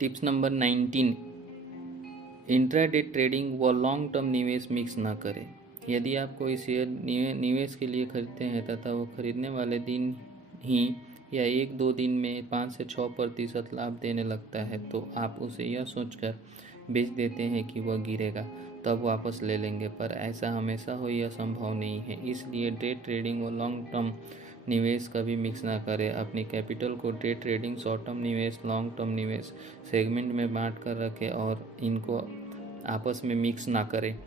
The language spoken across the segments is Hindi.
टिप्स नंबर 19, इंट्राडे ट्रेडिंग व लॉन्ग टर्म निवेश मिक्स ना करें। यदि आप कोई शेयर निवेश के लिए खरीदते हैं तथा वो खरीदने वाले दिन ही या 1-2 दिन में 5 से 6% लाभ देने लगता है तो आप उसे यह सोचकर बेच देते हैं कि वह गिरेगा तब वापस ले लेंगे, पर ऐसा हमेशा हो यह संभव नहीं है। इसलिए डे ट्रेडिंग व लॉन्ग टर्म निवेश कभी मिक्स ना करें। अपनी कैपिटल को डे ट्रेडिंग, शॉर्ट टर्म निवेश, लॉन्ग टर्म निवेश सेगमेंट में बांट कर रखें और इनको आपस में मिक्स ना करें।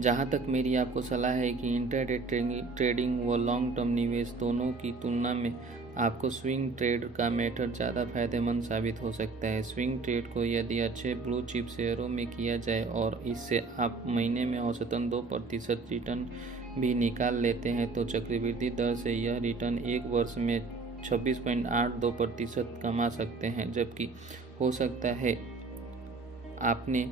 जहाँ तक मेरी आपको सलाह है कि इंट्राडे ट्रेडिंग व लॉन्ग टर्म निवेश दोनों की तुलना में आपको स्विंग ट्रेड का मेथड ज़्यादा फायदेमंद साबित हो सकता है। स्विंग ट्रेड को यदि अच्छे ब्लू चिप शेयरों में किया जाए और इससे आप महीने में औसतन 2% रिटर्न भी निकाल लेते हैं तो चक्रवृद्धि दर से यह रिटर्न एक वर्ष में 26.82% कमा सकते हैं। जबकि हो सकता है आपने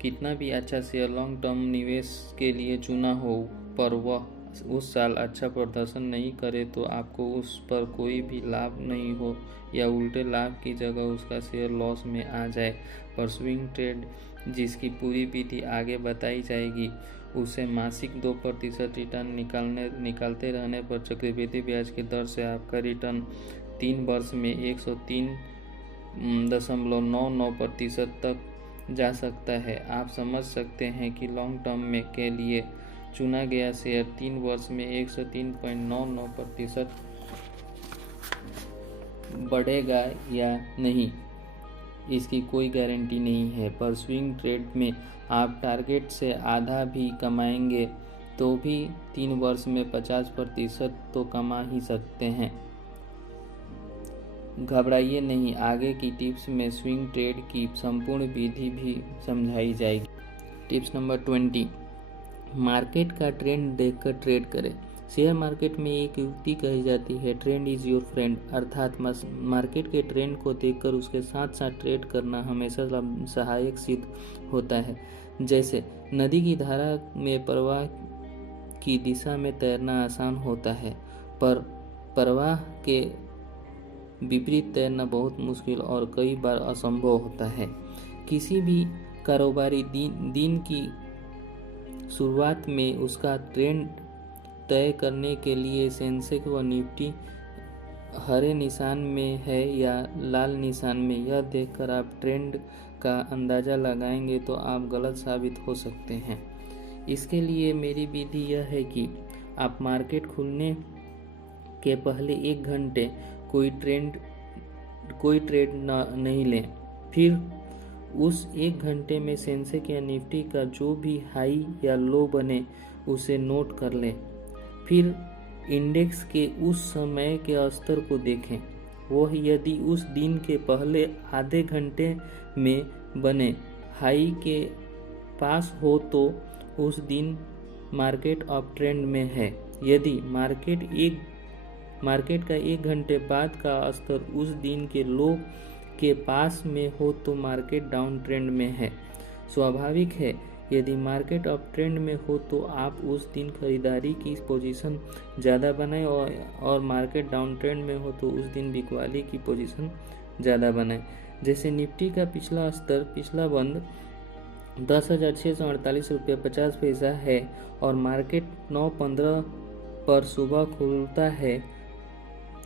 कितना भी अच्छा शेयर लॉन्ग टर्म निवेश के लिए चुना हो पर वह उस साल अच्छा प्रदर्शन नहीं करे तो आपको उस पर कोई भी लाभ नहीं हो या उल्टे लाभ की जगह उसका शेयर लॉस में आ जाए। पर स्विंग ट्रेड जिसकी पूरी विधि आगे बताई जाएगी उसे मासिक 2% रिटर्न निकालते रहने पर चक्रवृद्धि ब्याज की दर से आपका रिटर्न 3 वर्ष में 103.99% तक जा सकता है। आप समझ सकते हैं कि लॉन्ग टर्म में के लिए चुना गया शेयर 3 वर्ष में 103.99% बढ़ेगा या नहीं, इसकी कोई गारंटी नहीं है। पर स्विंग ट्रेड में आप टारगेट से आधा भी कमाएंगे तो भी 3 वर्ष में 50% तो कमा ही सकते हैं। घबराइए नहीं, आगे की टिप्स में स्विंग ट्रेड की संपूर्ण विधि भी समझाई जाएगी। टिप्स नंबर 20, मार्केट का ट्रेंड देखकर ट्रेड करें। शेयर मार्केट में एक युक्ति कही जाती है, ट्रेंड इज योर फ्रेंड, अर्थात मार्केट के ट्रेंड को देखकर उसके साथ साथ ट्रेड करना हमेशा सहायक सिद्ध होता है। जैसे नदी की धारा में प्रवाह की दिशा में तैरना आसान होता है, पर प्रवाह के विपरीत तैरना बहुत मुश्किल और कई बार असंभव होता है। किसी भी कारोबारी दिन की शुरुआत में उसका ट्रेंड तय करने के लिए सेंसेक्स व निफ्टी हरे निशान में है या लाल निशान में, यह देखकर आप ट्रेंड का अंदाज़ा लगाएंगे तो आप गलत साबित हो सकते हैं। इसके लिए मेरी विधि यह है कि आप मार्केट खुलने के पहले 1 घंटे कोई ट्रेड नहीं लें। फिर उस 1 घंटे में सेंसेक्स या निफ्टी का जो भी हाई या लो बने उसे नोट कर लें। फिर इंडेक्स के उस समय के स्तर को देखें। वह यदि उस दिन के पहले आधे घंटे में बने हाई के पास हो तो उस दिन मार्केट अप ट्रेंड में है। यदि मार्केट का 1 घंटे बाद का स्तर उस दिन के लो के पास में हो तो मार्केट डाउन ट्रेंड में है। स्वाभाविक है, यदि मार्केट अप ट्रेंड में हो तो आप उस दिन खरीदारी की पोजीशन ज़्यादा बनाएं और मार्केट डाउन ट्रेंड में हो तो उस दिन बिकवाली की पोजीशन ज़्यादा बनाएं। जैसे निफ्टी का पिछला बंद 10,648 रुपये 50 पैसा है और मार्केट 9:15 पर सुबह खुलता है,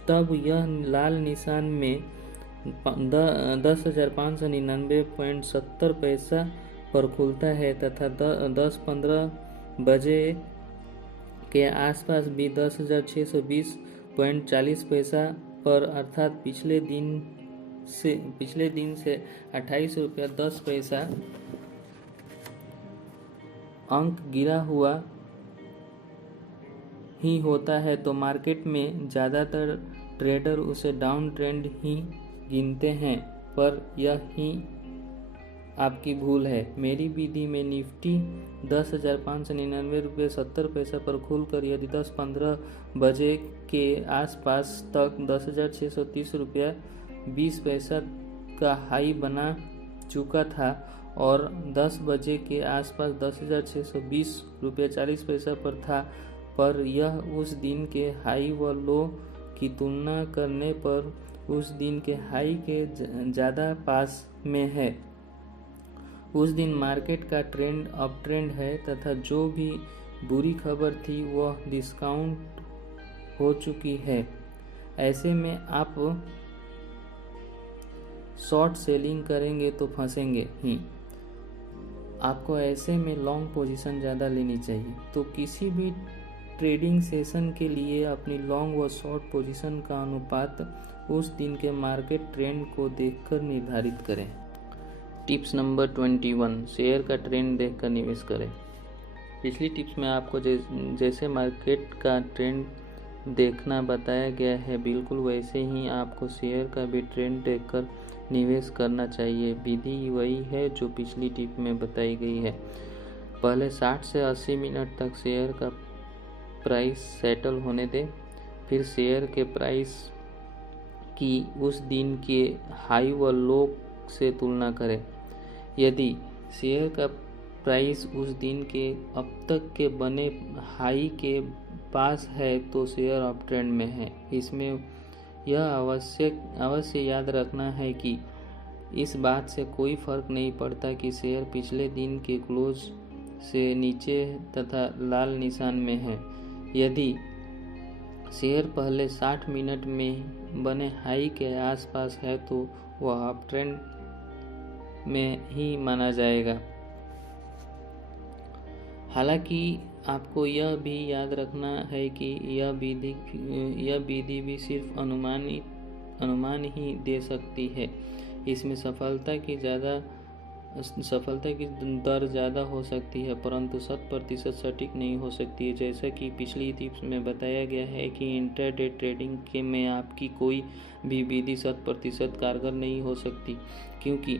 तब यह लाल निशान में 10,599.70 पैसा पर खुलता है तथा 10:15 बजे के आसपास भी 10,620.40 पैसा पर, अर्थात पिछले दिन से 28 रुपया 10 पैसा अंक गिरा हुआ ही होता है। तो मार्केट में ज़्यादातर ट्रेडर उसे डाउन ट्रेंड ही गिनते हैं, पर यह ही आपकी भूल है। मेरी विधि में निफ्टी 10,599 रुपये 70 पैसा पर खुलकर यदि 10:15 बजे के आसपास तक 10,630 रुपया 20 पैसा का हाई बना चुका था और 10 बजे के आसपास 10,620 रुपये 40 पैसा पर था, पर यह उस दिन के हाई व लो की तुलना करने पर उस दिन के हाई के ज़्यादा पास में है, उस दिन मार्केट का ट्रेंड अप ट्रेंड है तथा जो भी बुरी खबर थी वह डिस्काउंट हो चुकी है। ऐसे में आप शॉर्ट सेलिंग करेंगे तो फंसेंगे ही। आपको ऐसे में लॉन्ग पोजीशन ज़्यादा लेनी चाहिए। तो किसी भी ट्रेडिंग सेशन के लिए अपनी लॉन्ग व शॉर्ट पोजीशन का अनुपात उस दिन के मार्केट ट्रेंड को देखकर निर्धारित करें। टिप्स नंबर 21, शेयर का ट्रेंड देखकर निवेश करें। पिछली टिप्स में आपको जैसे मार्केट का ट्रेंड देखना बताया गया है, बिल्कुल वैसे ही आपको शेयर का भी ट्रेंड देखकर निवेश करना चाहिए। विधि वही है जो पिछली टिप में बताई गई है। पहले 60 से 80 मिनट तक शेयर का प्राइस सेटल होने दें, फिर शेयर के प्राइस की उस दिन के हाई व लो से तुलना करें। यदि शेयर का प्राइस उस दिन के अब तक के बने हाई के पास है तो शेयर अप ट्रेंड में है। इसमें यह अवश्य याद रखना है कि इस बात से कोई फर्क नहीं पड़ता कि शेयर पिछले दिन के क्लोज से नीचे तथा लाल निशान में है। यदि शेयर पहले 60 मिनट में बने हाई के आसपास है तो वह अप ट्रेंड में ही माना जाएगा। हालांकि आपको यह भी याद रखना है कि यह विधि भी सिर्फ अनुमान ही दे सकती है। इसमें सफलता की दर ज़्यादा हो सकती है, परंतु 100% सटीक नहीं हो सकती है। जैसा कि पिछली टिप्स में बताया गया है कि इंट्राडे ट्रेडिंग में आपकी कोई भी विधि 100% कारगर नहीं हो सकती, क्योंकि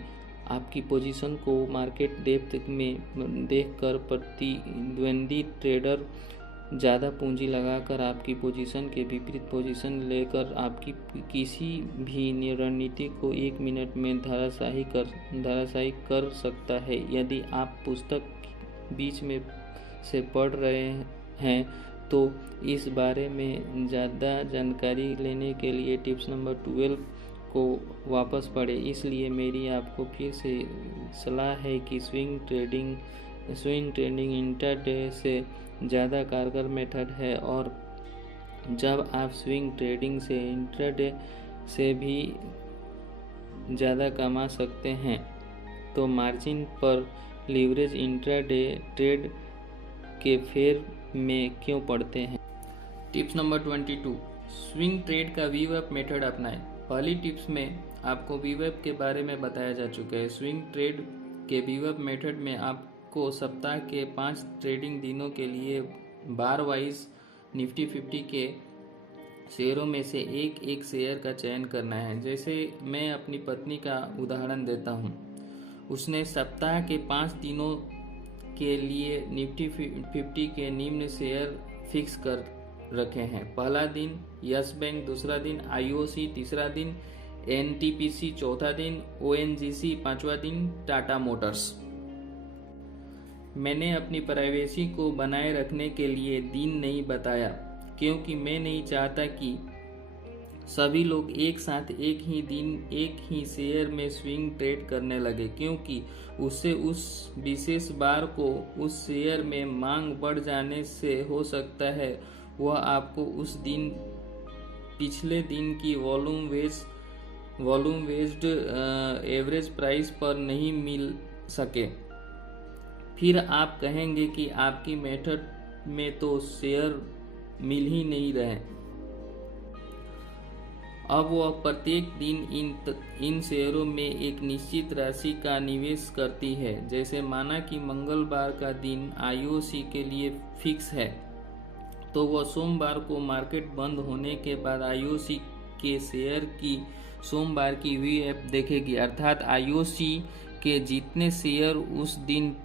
आपकी पोजीशन को मार्केट डेप्थ में देखकर प्रतिद्वंदी ट्रेडर ज़्यादा पूंजी लगाकर आपकी पोजीशन के विपरीत पोजीशन लेकर आपकी किसी भी रणनीति को 1 मिनट में धराशायी कर सकता है। यदि आप पुस्तक बीच में से पढ़ रहे हैं तो इस बारे में ज़्यादा जानकारी लेने के लिए टिप्स नंबर 12 को वापस पढ़ें। इसलिए मेरी आपको फिर से सलाह है कि स्विंग ट्रेडिंग इंट्राडे से ज़्यादा कारगर मेथड है, और जब आप स्विंग ट्रेडिंग से इंट्राडे से भी ज़्यादा कमा सकते हैं तो मार्जिन पर लीवरेज इंट्राडे ट्रेड के फेर में क्यों पड़ते हैं। टिप्स नंबर 22, स्विंग ट्रेड का वीवर्प मेथड अपनाएं। पहली टिप्स में आपको वीवर्प के बारे में बताया जा चुका है। स्विंग ट्रेड के वीवर्प मेथड में आपको सप्ताह के 5 ट्रेडिंग दिनों के लिए बार वाइज निफ्टी 50 के शेयरों में से एक शेयर का चयन करना है। जैसे मैं अपनी पत्नी का उदाहरण देता हूँ। उसने सप्ताह के 5 दिनों के लिए निफ्टी 50 के निम्न शेयर फिक्स कर रखे हैं। पहला दिन यस बैंक, दूसरा दिन आईओसी, तीसरा दिन एनटीपीसी, चौथा दिन ओएनजीसी, पांचवा दिन टाटा मोटर्स। मैंने अपनी प्राइवेसी को बनाए रखने के लिए दिन नहीं बताया, क्योंकि मैं नहीं चाहता कि सभी लोग एक साथ एक ही दिन एक ही शेयर में स्विंग ट्रेड करने लगे, क्योंकि उससे उस विशेष बार को उस शेयर में मांग बढ़ जाने से हो सकता है वह आपको उस दिन पिछले दिन की वॉल्यूम बेस्ड एवरेज प्राइस पर नहीं मिल सके। फिर आप कहेंगे कि आपकी मेथड में तो शेयर मिल ही नहीं रहे। अब वह प्रत्येक दिन इन शेयरों में एक निश्चित राशि का निवेश करती है। जैसे माना कि मंगलवार का दिन आईओसी के लिए फिक्स है, तो वह सोमवार को मार्केट बंद होने के बाद आईओसी के शेयर की सोमवार की वीएफ देखेगी, अर्थात आईओसी के जितने शेयर उस दिन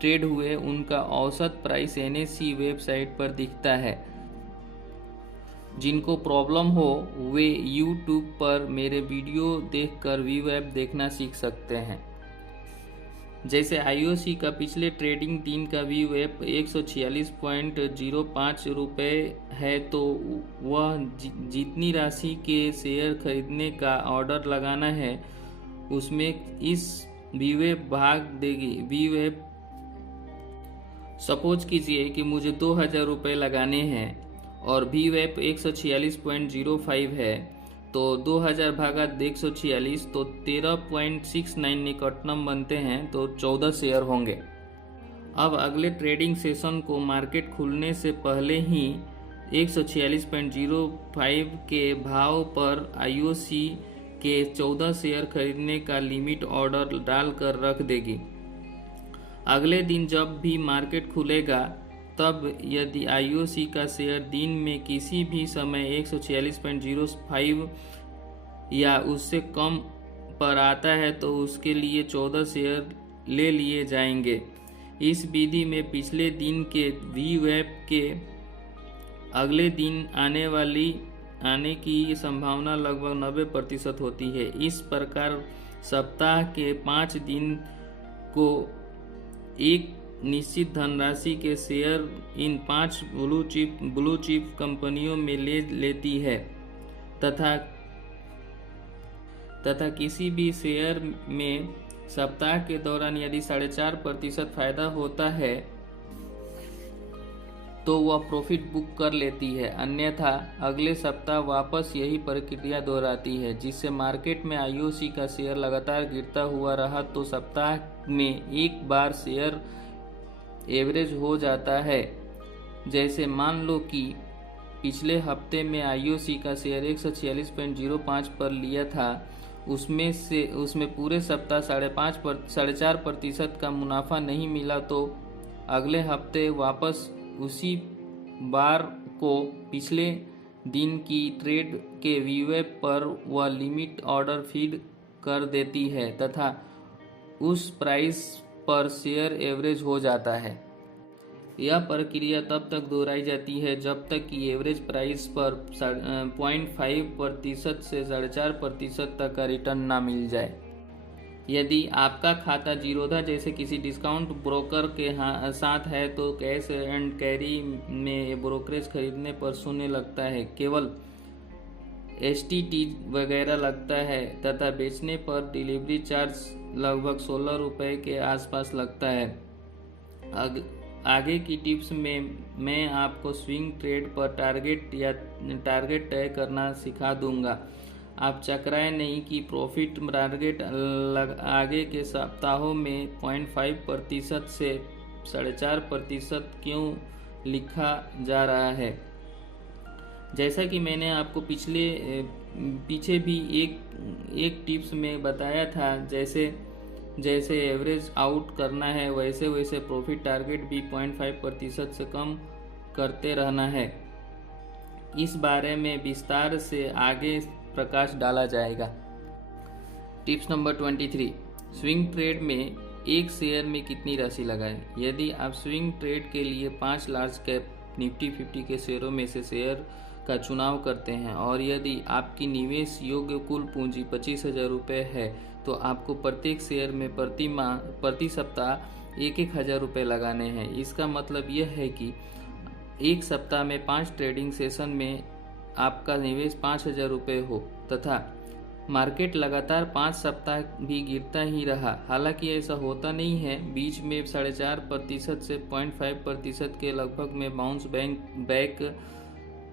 ट्रेड हुए उनका औसत प्राइस एनएससी वेबसाइट पर दिखता है। जिनको प्रॉब्लम हो वे यूट्यूब पर मेरे वीडियो देखकर वीएफ देखना सीख सकते हैं। जैसे आईओसी का पिछले ट्रेडिंग दिन का VWAP 146.05 रुपये है, तो वह जितनी राशि के शेयर खरीदने का ऑर्डर लगाना है उसमें इस VWAP भाग देगी। VWAP सपोज कीजिए कि मुझे 2000 रुपये लगाने हैं और VWAP 146.05 है, तो 2000 भागा 146 तो 13.69 निकटतम बनते हैं, तो 14 शेयर होंगे। अब अगले ट्रेडिंग सेशन को मार्केट खुलने से पहले ही 146.05 के भाव पर आईओसी के 14 शेयर खरीदने का लिमिट ऑर्डर डालकर रख देगी। अगले दिन जब भी मार्केट खुलेगा तब यदि आईओसी का शेयर दिन में किसी भी समय 146.05 या उससे कम पर आता है तो उसके लिए 14 शेयर ले लिए जाएंगे। इस विधि में पिछले दिन के VWAP के अगले दिन आने की संभावना लगभग 90% होती है। इस प्रकार सप्ताह के 5 दिन को एक निश्चित धनराशि के शेयर इन 5 ब्लू चिप कंपनियों में ले लेती है तथा किसी भी शेयर में सप्ताह के दौरान यदि 4.5% फायदा होता है तो वह प्रॉफिट बुक कर लेती है, अन्यथा अगले सप्ताह वापस यही प्रक्रिया दोहराती है, जिससे मार्केट में आईओसी का शेयर लगातार गिरता हुआ रहा तो सप्ताह में एक बार शेयर एवरेज हो जाता है। जैसे मान लो कि पिछले हफ्ते में आईओसी का शेयर 146.05 पर लिया था, उसमें पूरे सप्ताह 4.5% का मुनाफा नहीं मिला, तो अगले हफ्ते वापस उसी बार को पिछले दिन की ट्रेड के VWAP पर वह लिमिट ऑर्डर फीड कर देती है तथा उस प्राइस पर शेयर एवरेज हो जाता है। यह प्रक्रिया तब तक दोहराई जाती है जब तक कि एवरेज प्राइस पर 0.5% से 4.5% तक का रिटर्न ना मिल जाए। यदि आपका खाता जीरोधा जैसे किसी डिस्काउंट ब्रोकर के साथ है तो कैश एंड कैरी में ब्रोकरेज खरीदने पर शून्य लगता है, केवल STT वगैरह लगता है तथा बेचने पर डिलीवरी चार्ज लगभग 16 रुपये के आसपास लगता है। आगे की टिप्स में मैं आपको स्विंग ट्रेड पर टारगेट तय करना सिखा दूंगा। आप चकराए नहीं कि प्रॉफिट टारगेट आगे के सप्ताहों में 0.5% से 4.5% क्यों लिखा जा रहा है। जैसा कि मैंने आपको पीछे भी एक टिप्स में बताया था, जैसे एवरेज आउट करना है वैसे प्रॉफिट टारगेट भी 0.5% से कम करते रहना है। इस बारे में विस्तार से आगे प्रकाश डाला जाएगा। टिप्स नंबर 23, स्विंग ट्रेड में एक शेयर में कितनी राशि लगाएं। यदि आप स्विंग ट्रेड के लिए 5 लार्ज कैप निफ्टी 50 के शेयरों में से शेयर का चुनाव करते हैं और यदि आपकी निवेश योग्य कुल पूंजी 25,000 रुपये है तो आपको प्रत्येक शेयर में प्रति सप्ताह 1,000 रुपये लगाने हैं। इसका मतलब यह है कि एक सप्ताह में 5 ट्रेडिंग सेशन में आपका निवेश 5,000 रुपये हो तथा मार्केट लगातार 5 सप्ताह भी गिरता ही रहा। हालांकि ऐसा होता नहीं है, बीच में 4.5% से 0.5% के लगभग में बाउंस बैक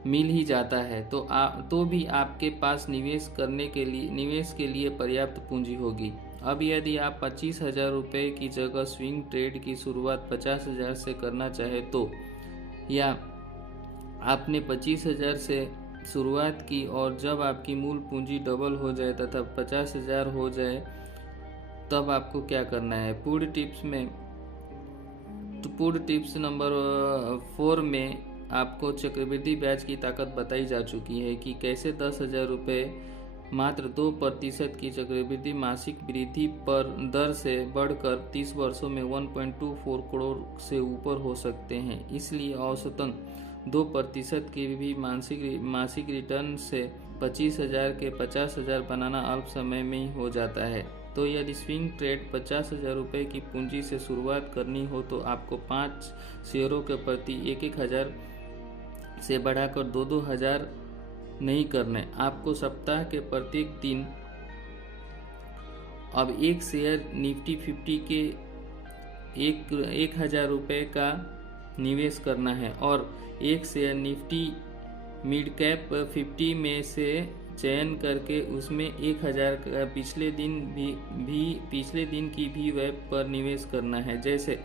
मिल ही जाता है, तो भी आपके पास निवेश के लिए पर्याप्त पूंजी होगी। अब यदि आप 25,000 रुपये की जगह स्विंग ट्रेड की शुरुआत 50,000 से करना चाहे तो, या आपने 25,000 से शुरुआत की और जब आपकी मूल पूंजी डबल हो जाए तथा 50,000 हो जाए तब आपको क्या करना है। पूर्ण टिप्स नंबर 4 में आपको चक्रवृद्धि ब्याज की ताकत बताई जा चुकी है कि कैसे 10,000 रुपये मात्र 2% की चक्रवृद्धि मासिक वृद्धि पर दर से बढ़कर 30 वर्षों में 1.24 करोड़ से ऊपर हो सकते हैं। इसलिए औसतन 2% के भी मासिक रिटर्न से 25,000 के 50,000 बनाना अल्प समय में ही हो जाता है। तो यदि स्विंग ट्रेड 50,000 रुपये की पूंजी से शुरुआत करनी हो तो आपको 5 शेयरों के प्रति 1,000 से बढ़ाकर 2,000 नहीं करने। आपको सप्ताह के प्रत्येक दिन अब एक शेयर निफ्टी 50 के 1,000 रुपये का निवेश करना है और एक शेयर निफ्टी मिड कैप 50 में से चयन करके उसमें 1,000 का पिछले दिन की भी वेब पर निवेश करना है। जैसे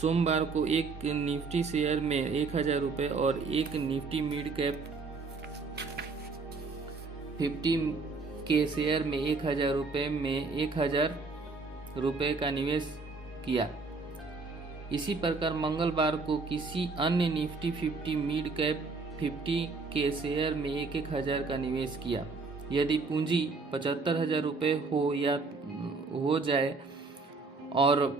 सोमवार को एक निफ्टी शेयर में 1,000 रुपये और एक निफ्टी मिड कैप 50 के शेयर में 1,000 रुपये में 1,000 रुपये का निवेश किया। इसी प्रकार मंगलवार को किसी अन्य निफ्टी 50 मिड कैप 50 के शेयर में 1,000 का निवेश किया। यदि पूंजी 75,000 रुपये हो जाए और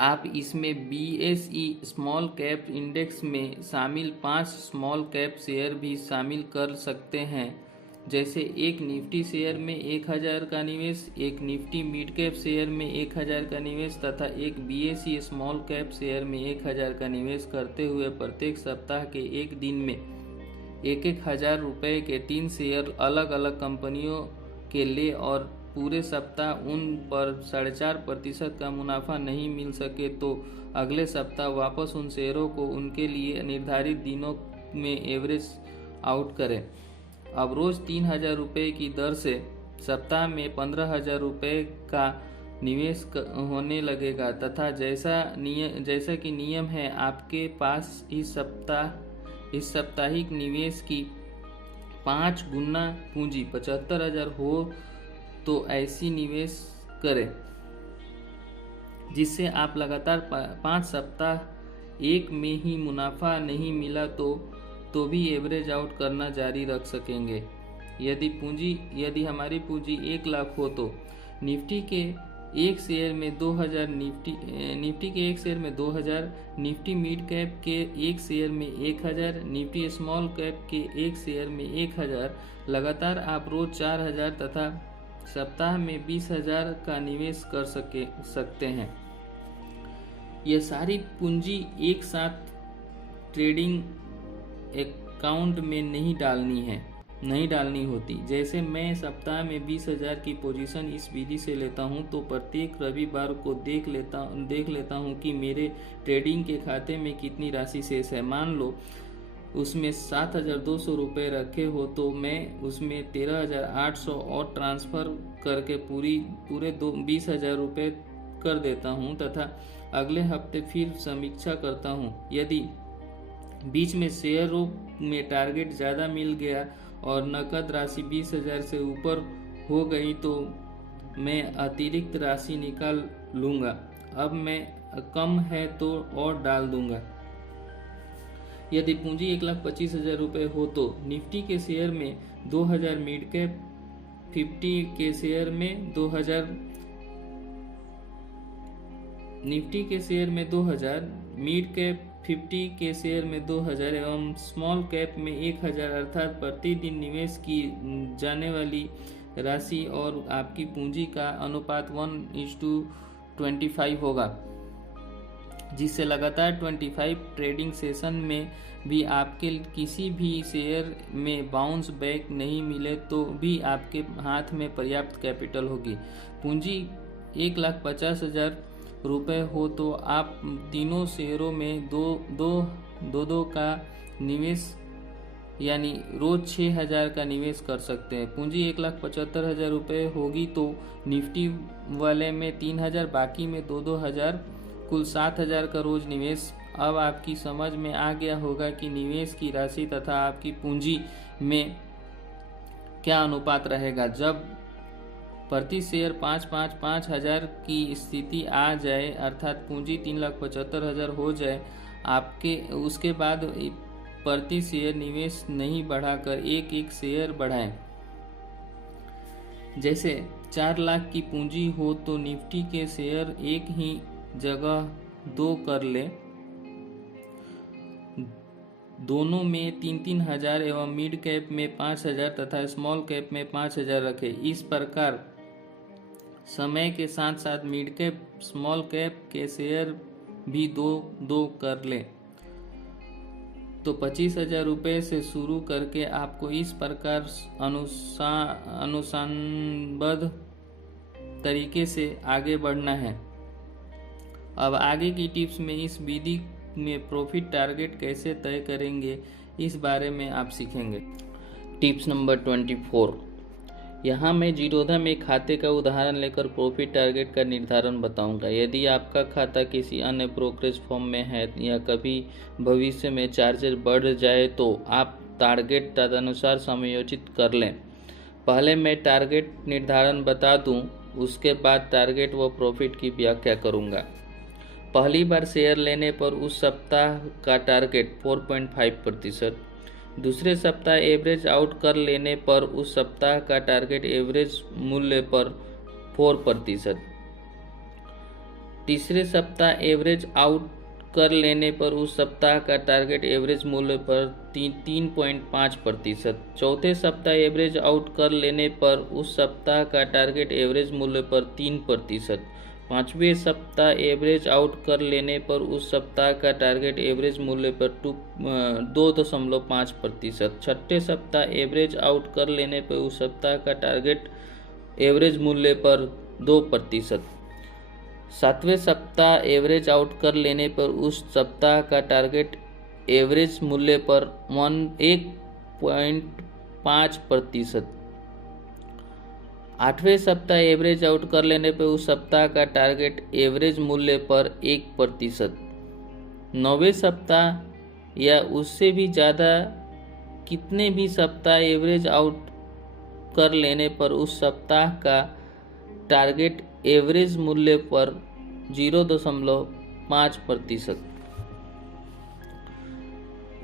आप इसमें BSE स्मॉल कैप इंडेक्स में शामिल 5 स्मॉल कैप शेयर भी शामिल कर सकते हैं। जैसे एक निफ्टी शेयर में 1,000 का निवेश, एक निफ्टी मिड कैप शेयर में 1,000 का निवेश तथा एक BSE स्मॉल कैप शेयर में 1,000 का निवेश करते हुए प्रत्येक सप्ताह के एक दिन में 1,000 रुपये के 3 शेयर अलग अलग कंपनियों के ले और पूरे सप्ताह उन पर 4.5% का मुनाफा नहीं मिल सके तो अगले सप्ताह वापस उन शेयरों को उनके लिए निर्धारित दिनों में एवरेज आउट करें। अब रोज 3,000 रुपये की दर से सप्ताह में 15,000 रुपये का निवेश होने लगेगा तथा जैसा कि नियम है आपके पास इस साप्ताहिक निवेश की 5 गुना पूंजी 75,000 हो तो ऐसी निवेश करें जिससे आप लगातार 5 सप्ताह एक में ही मुनाफा नहीं मिला तो भी एवरेज आउट करना जारी रख सकेंगे। यदि हमारी पूंजी 1 लाख हो तो निफ्टी के एक शेयर में 2,000 निफ्टी के एक शेयर में 2,000, निफ्टी मिड कैप के एक शेयर में 1,000, निफ्टी स्मॉल कैप के एक शेयर में 1,000 लगातार आप रोज 4,000 तथा सप्ताह में 20,000 का निवेश कर सकते हैं। यह सारी पूंजी एक साथ ट्रेडिंग अकाउंट में नहीं डालनी होती। जैसे मैं सप्ताह में 20,000 की पोजीशन इस विधि से लेता हूं तो प्रत्येक रविवार को देख लेता हूं कि मेरे ट्रेडिंग के खाते में कितनी राशि शेष है। मान लो उसमें 7,200 रुपये रखे हो तो मैं उसमें 13,800 और ट्रांसफ़र करके पूरे 20,000 रुपये कर देता हूं तथा अगले हफ्ते फिर समीक्षा करता हूं। यदि बीच में शेयरों में टारगेट ज़्यादा मिल गया और नकद राशि 20,000 से ऊपर हो गई तो मैं अतिरिक्त राशि निकाल लूँगा। अब मैं कम है तो और डाल दूँगा। यदि पूंजी 1,25,000 रुपये हो तो निफ्टी के शेयर में 2,000, मिड कैप 50 के शेयर में 2,000, निफ्टी के शेयर में 2,000, मिड कैप 50 के शेयर में 2,000 एवं स्मॉल कैप में 1,000 अर्थात प्रतिदिन निवेश की जाने वाली राशि और आपकी पूंजी का अनुपात 1:25 होगा, जिससे लगातार 25 ट्रेडिंग सेशन में भी आपके किसी भी शेयर में बाउंस बैक नहीं मिले तो भी आपके हाथ में पर्याप्त कैपिटल होगी। पूंजी 1,50,000 रुपये हो तो आप तीनों शेयरों में दो का निवेश यानी रोज 6,000 का निवेश कर सकते हैं। पूंजी 1,75,000 रुपये होगी तो निफ्टी वाले में 3,000, बाकी में 2,000 कुल 7,000 का रोज निवेश। अब आपकी समझ में आ गया होगा कि निवेश की राशि तथा आपकी पूंजी में क्या अनुपात रहेगा। जब प्रति शेयर 5,000 की स्थिति आ जाए अर्थात पूंजी 3,75,000 हो जाए आपके, उसके बाद प्रति शेयर निवेश नहीं बढ़ाकर एक शेयर बढ़ाएं। जैसे 4 लाख की पूंजी हो तो निफ्टी के शेयर एक ही जगह 2 कर ले, दोनों में 3,000 एवं मिड कैप में 5,000 तथा स्मॉल कैप में 5,000 रखें। इस प्रकार समय के साथ साथ मिड कैप स्मॉल कैप के शेयर भी दो कर लें तो 25,000 रुपये से शुरू करके आपको इस प्रकार अनुशासनबद्ध तरीके से आगे बढ़ना है। अब आगे की टिप्स में इस विधि में प्रॉफिट टारगेट कैसे तय करेंगे इस बारे में आप सीखेंगे। Tips number 24। यहाँ मैं जीरोधा में खाते का उदाहरण लेकर प्रॉफिट टारगेट का निर्धारण बताऊंगा। यदि आपका खाता किसी अन्य ब्रोकरेज फर्म में है या कभी भविष्य में चार्जेस बढ़ जाए तो आप टारगेट तदनुसार समायोजित कर लें। पहले मैं टारगेट निर्धारण बता दूं, उसके बाद टारगेट व प्रॉफिट की व्याख्या करूंगा। पहली बार शेयर लेने पर उस सप्ताह का टारगेट 4.5%, दूसरे सप्ताह एवरेज आउट कर लेने पर उस सप्ताह का टारगेट एवरेज मूल्य पर 4%, तीसरे सप्ताह एवरेज आउट कर लेने पर उस सप्ताह का टारगेट एवरेज मूल्य पर 3.5%, चौथे सप्ताह एवरेज आउट कर लेने पर उस सप्ताह का टारगेट एवरेज मूल्य पर 3%, पाँचवें सप्ताह एवरेज आउट कर लेने पर उस सप्ताह का टारगेट एवरेज मूल्य पर 2.5%, छठे सप्ताह एवरेज आउट कर लेने पर उस सप्ताह का टारगेट एवरेज मूल्य पर 2%, सातवें सप्ताह एवरेज आउट कर लेने पर उस सप्ताह का टारगेट एवरेज मूल्य पर 1.5%, आठवें सप्ताह एवरेज आउट कर लेने पर उस सप्ताह का टारगेट एवरेज मूल्य पर 1%, नौवें सप्ताह या उससे भी ज़्यादा कितने भी सप्ताह एवरेज आउट कर लेने पर उस सप्ताह का टारगेट एवरेज मूल्य पर 0.5%।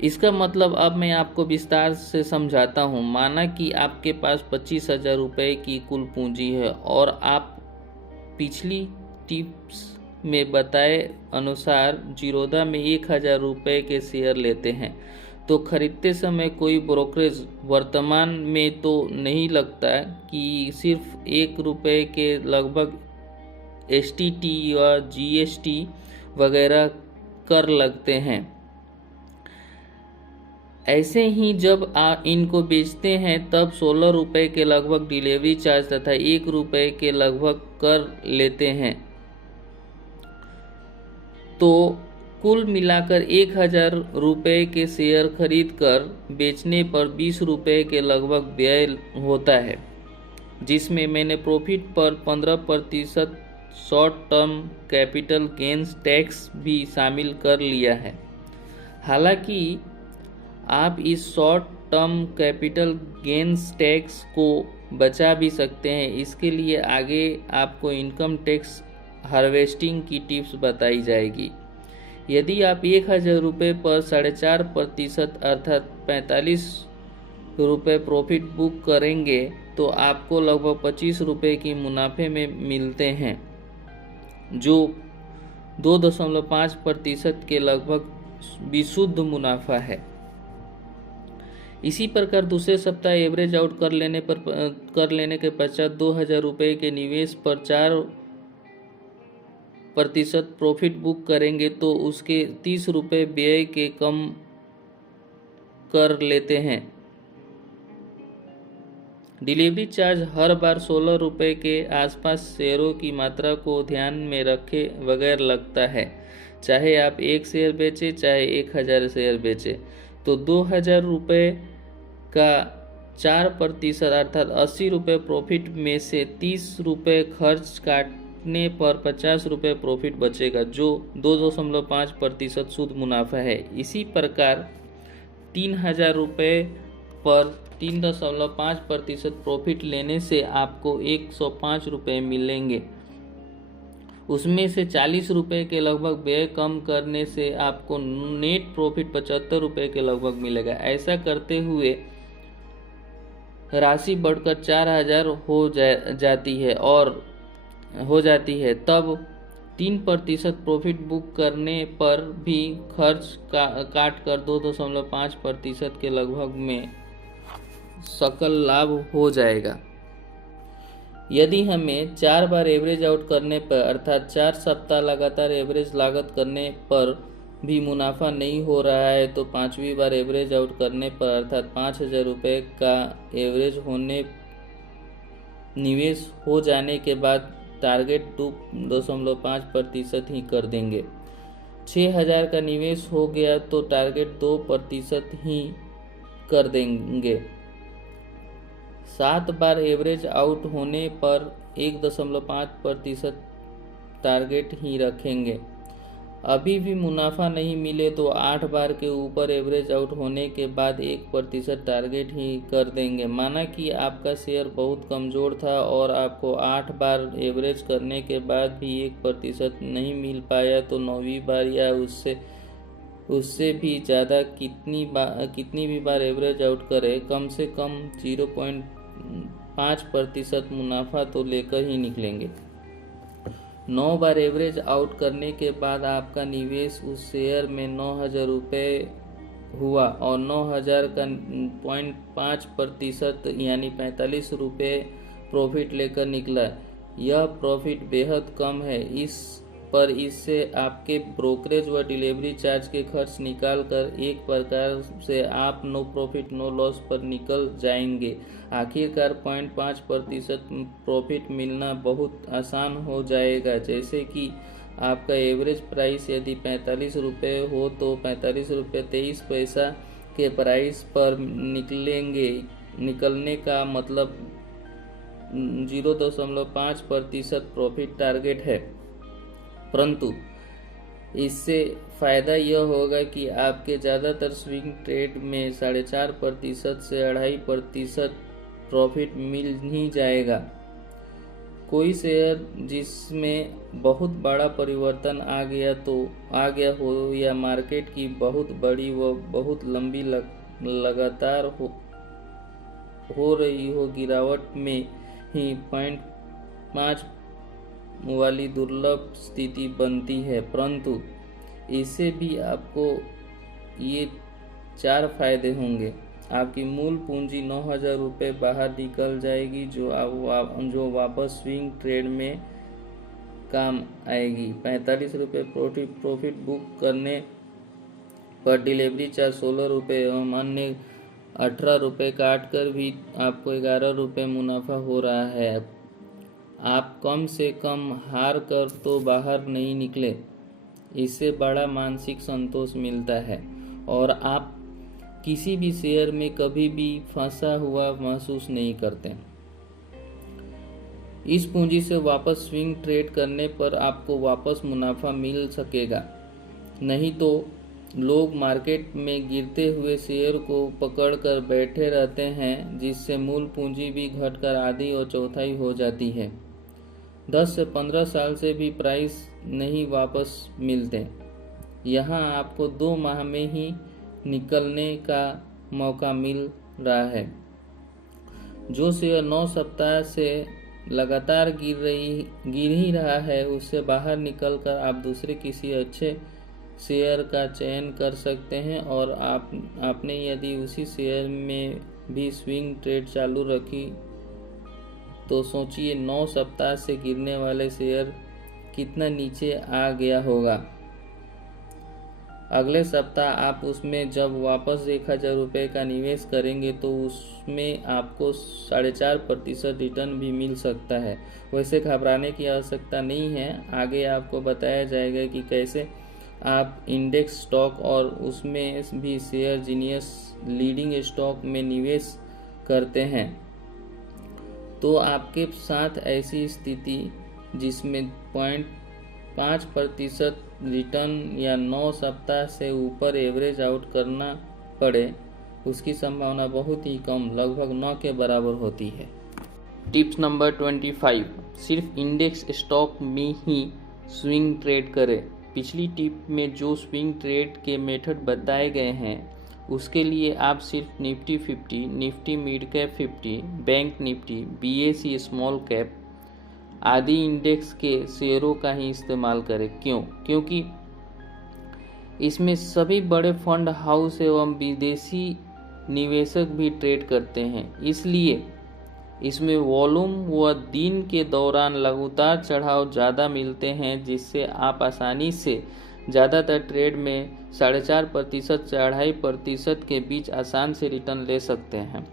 इसका मतलब अब मैं आपको विस्तार से समझाता हूँ। माना कि आपके पास 25,000 रुपये की कुल पूंजी है और आप पिछली टिप्स में बताए अनुसार जीरोधा में 1,000 रुपये के शेयर लेते हैं तो खरीदते समय कोई ब्रोकरेज वर्तमान में तो नहीं लगता कि सिर्फ 1 रुपये के लगभग STT या GST वगैरह कर लगते हैं। ऐसे ही जब आप इनको बेचते हैं तब 16 रुपये के लगभग डिलीवरी चार्ज तथा 1 रुपये के लगभग कर लेते हैं। तो कुल मिलाकर 1,000 रुपये के शेयर खरीदकर बेचने पर 20 रुपये के लगभग व्यय होता है, जिसमें मैंने प्रॉफिट पर 15% short term capital gains tax भी शामिल कर लिया है। हालांकि आप इस short term capital gains tax को बचा भी सकते हैं। इसके लिए आगे आपको इनकम टैक्स हार्वेस्टिंग की टिप्स बताई जाएगी। यदि आप 1,000 रुपये पर 4.5% अर्थात 45 रुपये प्रॉफिट बुक करेंगे तो आपको लगभग 25 रुपये की मुनाफे में मिलते हैं, जो 2.5% के लगभग विशुद्ध मुनाफा है। इसी प्रकार दूसरे सप्ताह एवरेज आउट कर लेने के पश्चात 2,000 रुपये के निवेश पर 4% प्रॉफिट बुक करेंगे तो उसके 30 रुपये व्यय के कम कर लेते हैं। डिलीवरी चार्ज हर बार 16 रुपये के आसपास शेयरों की मात्रा को ध्यान में रखे बगैर लगता है। चाहे आप 1 शेयर बेचें चाहे 1,000 शेयर बेचें तो 2,000 रुपये का 4% अर्थात 80 रुपये प्रॉफिट में से 30 रुपये खर्च काटने पर 50 रुपये प्रॉफिट बचेगा, जो 2.5% शुद्ध मुनाफा है। इसी प्रकार 3,000 रुपये पर 3.5% प्रॉफिट लेने से आपको 105 रुपये मिलेंगे। उसमें से 40 रुपये के लगभग व्यय कम करने से आपको नेट प्रॉफिट 75 रुपये के लगभग मिलेगा। ऐसा करते हुए राशि बढ़कर 4,000 हो जाती है। तब 3% प्रॉफिट बुक करने पर भी खर्च काट कर 2.5% के लगभग में सकल लाभ हो जाएगा। यदि हमें 4 बार एवरेज आउट करने पर अर्थात 4 सप्ताह लगातार एवरेज लागत करने पर भी मुनाफा नहीं हो रहा है तो 5वीं बार एवरेज आउट करने पर अर्थात 5,000 रुपये का एवरेज होने निवेश हो जाने के बाद टारगेट 2.5% ही कर देंगे। 6,000 का निवेश हो गया तो टारगेट 2% ही कर देंगे। 7 बार एवरेज आउट होने पर 1.5% टारगेट ही रखेंगे। अभी भी मुनाफा नहीं मिले तो 8 बार के ऊपर एवरेज आउट होने के बाद 1% टारगेट ही कर देंगे। माना कि आपका शेयर बहुत कमज़ोर था और आपको 8 बार एवरेज करने के बाद भी 1% नहीं मिल पाया तो 9वीं बार या उससे भी ज़्यादा कितनी भी बार एवरेज आउट करें कम से कम 0.5% मुनाफा तो लेकर ही निकलेंगे। 9 बार एवरेज आउट करने के बाद आपका निवेश उस शेयर में 9,000 रुपये हुआ और 9,000 का 0.5% यानी 45 रुपये प्रॉफिट लेकर निकला। यह प्रॉफिट बेहद कम है। इससे आपके ब्रोकरेज व डिलीवरी चार्ज के खर्च निकाल कर एक प्रकार से आप नो प्रॉफिट नो लॉस पर निकल जाएंगे। आखिरकार 0.5% प्रॉफिट मिलना बहुत आसान हो जाएगा। जैसे कि आपका एवरेज प्राइस यदि 45 रुपये हो तो 45 रुपये 23 पैसा के प्राइस पर निकलने का मतलब 0.5% प्रॉफिट टारगेट है। परंतु इससे फ़ायदा यह होगा कि आपके ज़्यादातर स्विंग ट्रेड में 4.5% से 2.5% प्रॉफिट मिल ही जाएगा। कोई शेयर जिसमें बहुत बड़ा परिवर्तन आ गया हो या मार्केट की बहुत बड़ी व बहुत लंबी लगातार हो रही हो गिरावट में ही 0.5 वाली दुर्लभ स्थिति बनती है। परंतु इससे भी आपको ये 4 फायदे होंगे। आपकी मूल पूंजी 9,000 रुपये बाहर निकल जाएगी जो वापस स्विंग ट्रेड में काम आएगी। 45 रुपये प्रॉफिट बुक करने पर डिलीवरी चार्ज 16 रुपये एवं अन्य 18 रुपये काट कर भी आपको 11 रुपये मुनाफा हो रहा है। आप कम से कम हार कर तो बाहर नहीं निकले। इससे बड़ा मानसिक संतोष मिलता है और आप किसी भी शेयर में कभी भी फंसा हुआ महसूस नहीं करते। इस पूंजी से वापस स्विंग ट्रेड करने पर आपको वापस मुनाफा मिल सकेगा। नहीं तो लोग मार्केट में गिरते हुए शेयर को पकड़कर बैठे रहते हैं जिससे मूल पूंजी भी घटकर आधी और चौथाई हो जाती है। 10 से 15 साल से भी प्राइस नहीं वापस मिलते। यहाँ आपको 2 माह में ही निकलने का मौका मिल रहा है। जो शेयर 9 सप्ताह से लगातार गिर ही रहा है उससे बाहर निकलकर आप दूसरे किसी अच्छे शेयर का चयन कर सकते हैं और आपने यदि उसी शेयर में भी स्विंग ट्रेड चालू रखी तो सोचिए 9 सप्ताह से गिरने वाले शेयर कितना नीचे आ गया होगा। अगले सप्ताह आप उसमें जब वापस 1,000 रुपये का निवेश करेंगे तो उसमें आपको 4.5% रिटर्न भी मिल सकता है। वैसे घबराने की आवश्यकता नहीं है। आगे आपको बताया जाएगा कि कैसे आप इंडेक्स स्टॉक और उसमें भी शेयर जीनियस लीडिंग स्टॉक में निवेश करते हैं तो आपके साथ ऐसी स्थिति जिसमें 0.5% रिटर्न या 9 सप्ताह से ऊपर एवरेज आउट करना पड़े उसकी संभावना बहुत ही कम लगभग 9 के बराबर होती है। टिप्स नंबर 25, सिर्फ इंडेक्स स्टॉक में ही स्विंग ट्रेड करें। पिछली टिप में जो स्विंग ट्रेड के मेथड बताए गए हैं उसके लिए आप सिर्फ Nifty 50, Nifty mid cap 50, bank Nifty, BSE small cap आदि इंडेक्स के शेयरों का ही इस्तेमाल करें। क्योंकि इसमें सभी बड़े फंड हाउस एवं विदेशी निवेशक भी ट्रेड करते हैं। इसलिए इसमें वॉल्यूम व दिन के दौरान लगातार चढ़ाव ज़्यादा मिलते हैं, जिससे आप आसानी से ज़्यादातर ट्रेड में 4.5% से 2.5% के बीच आसान से रिटर्न ले सकते हैं।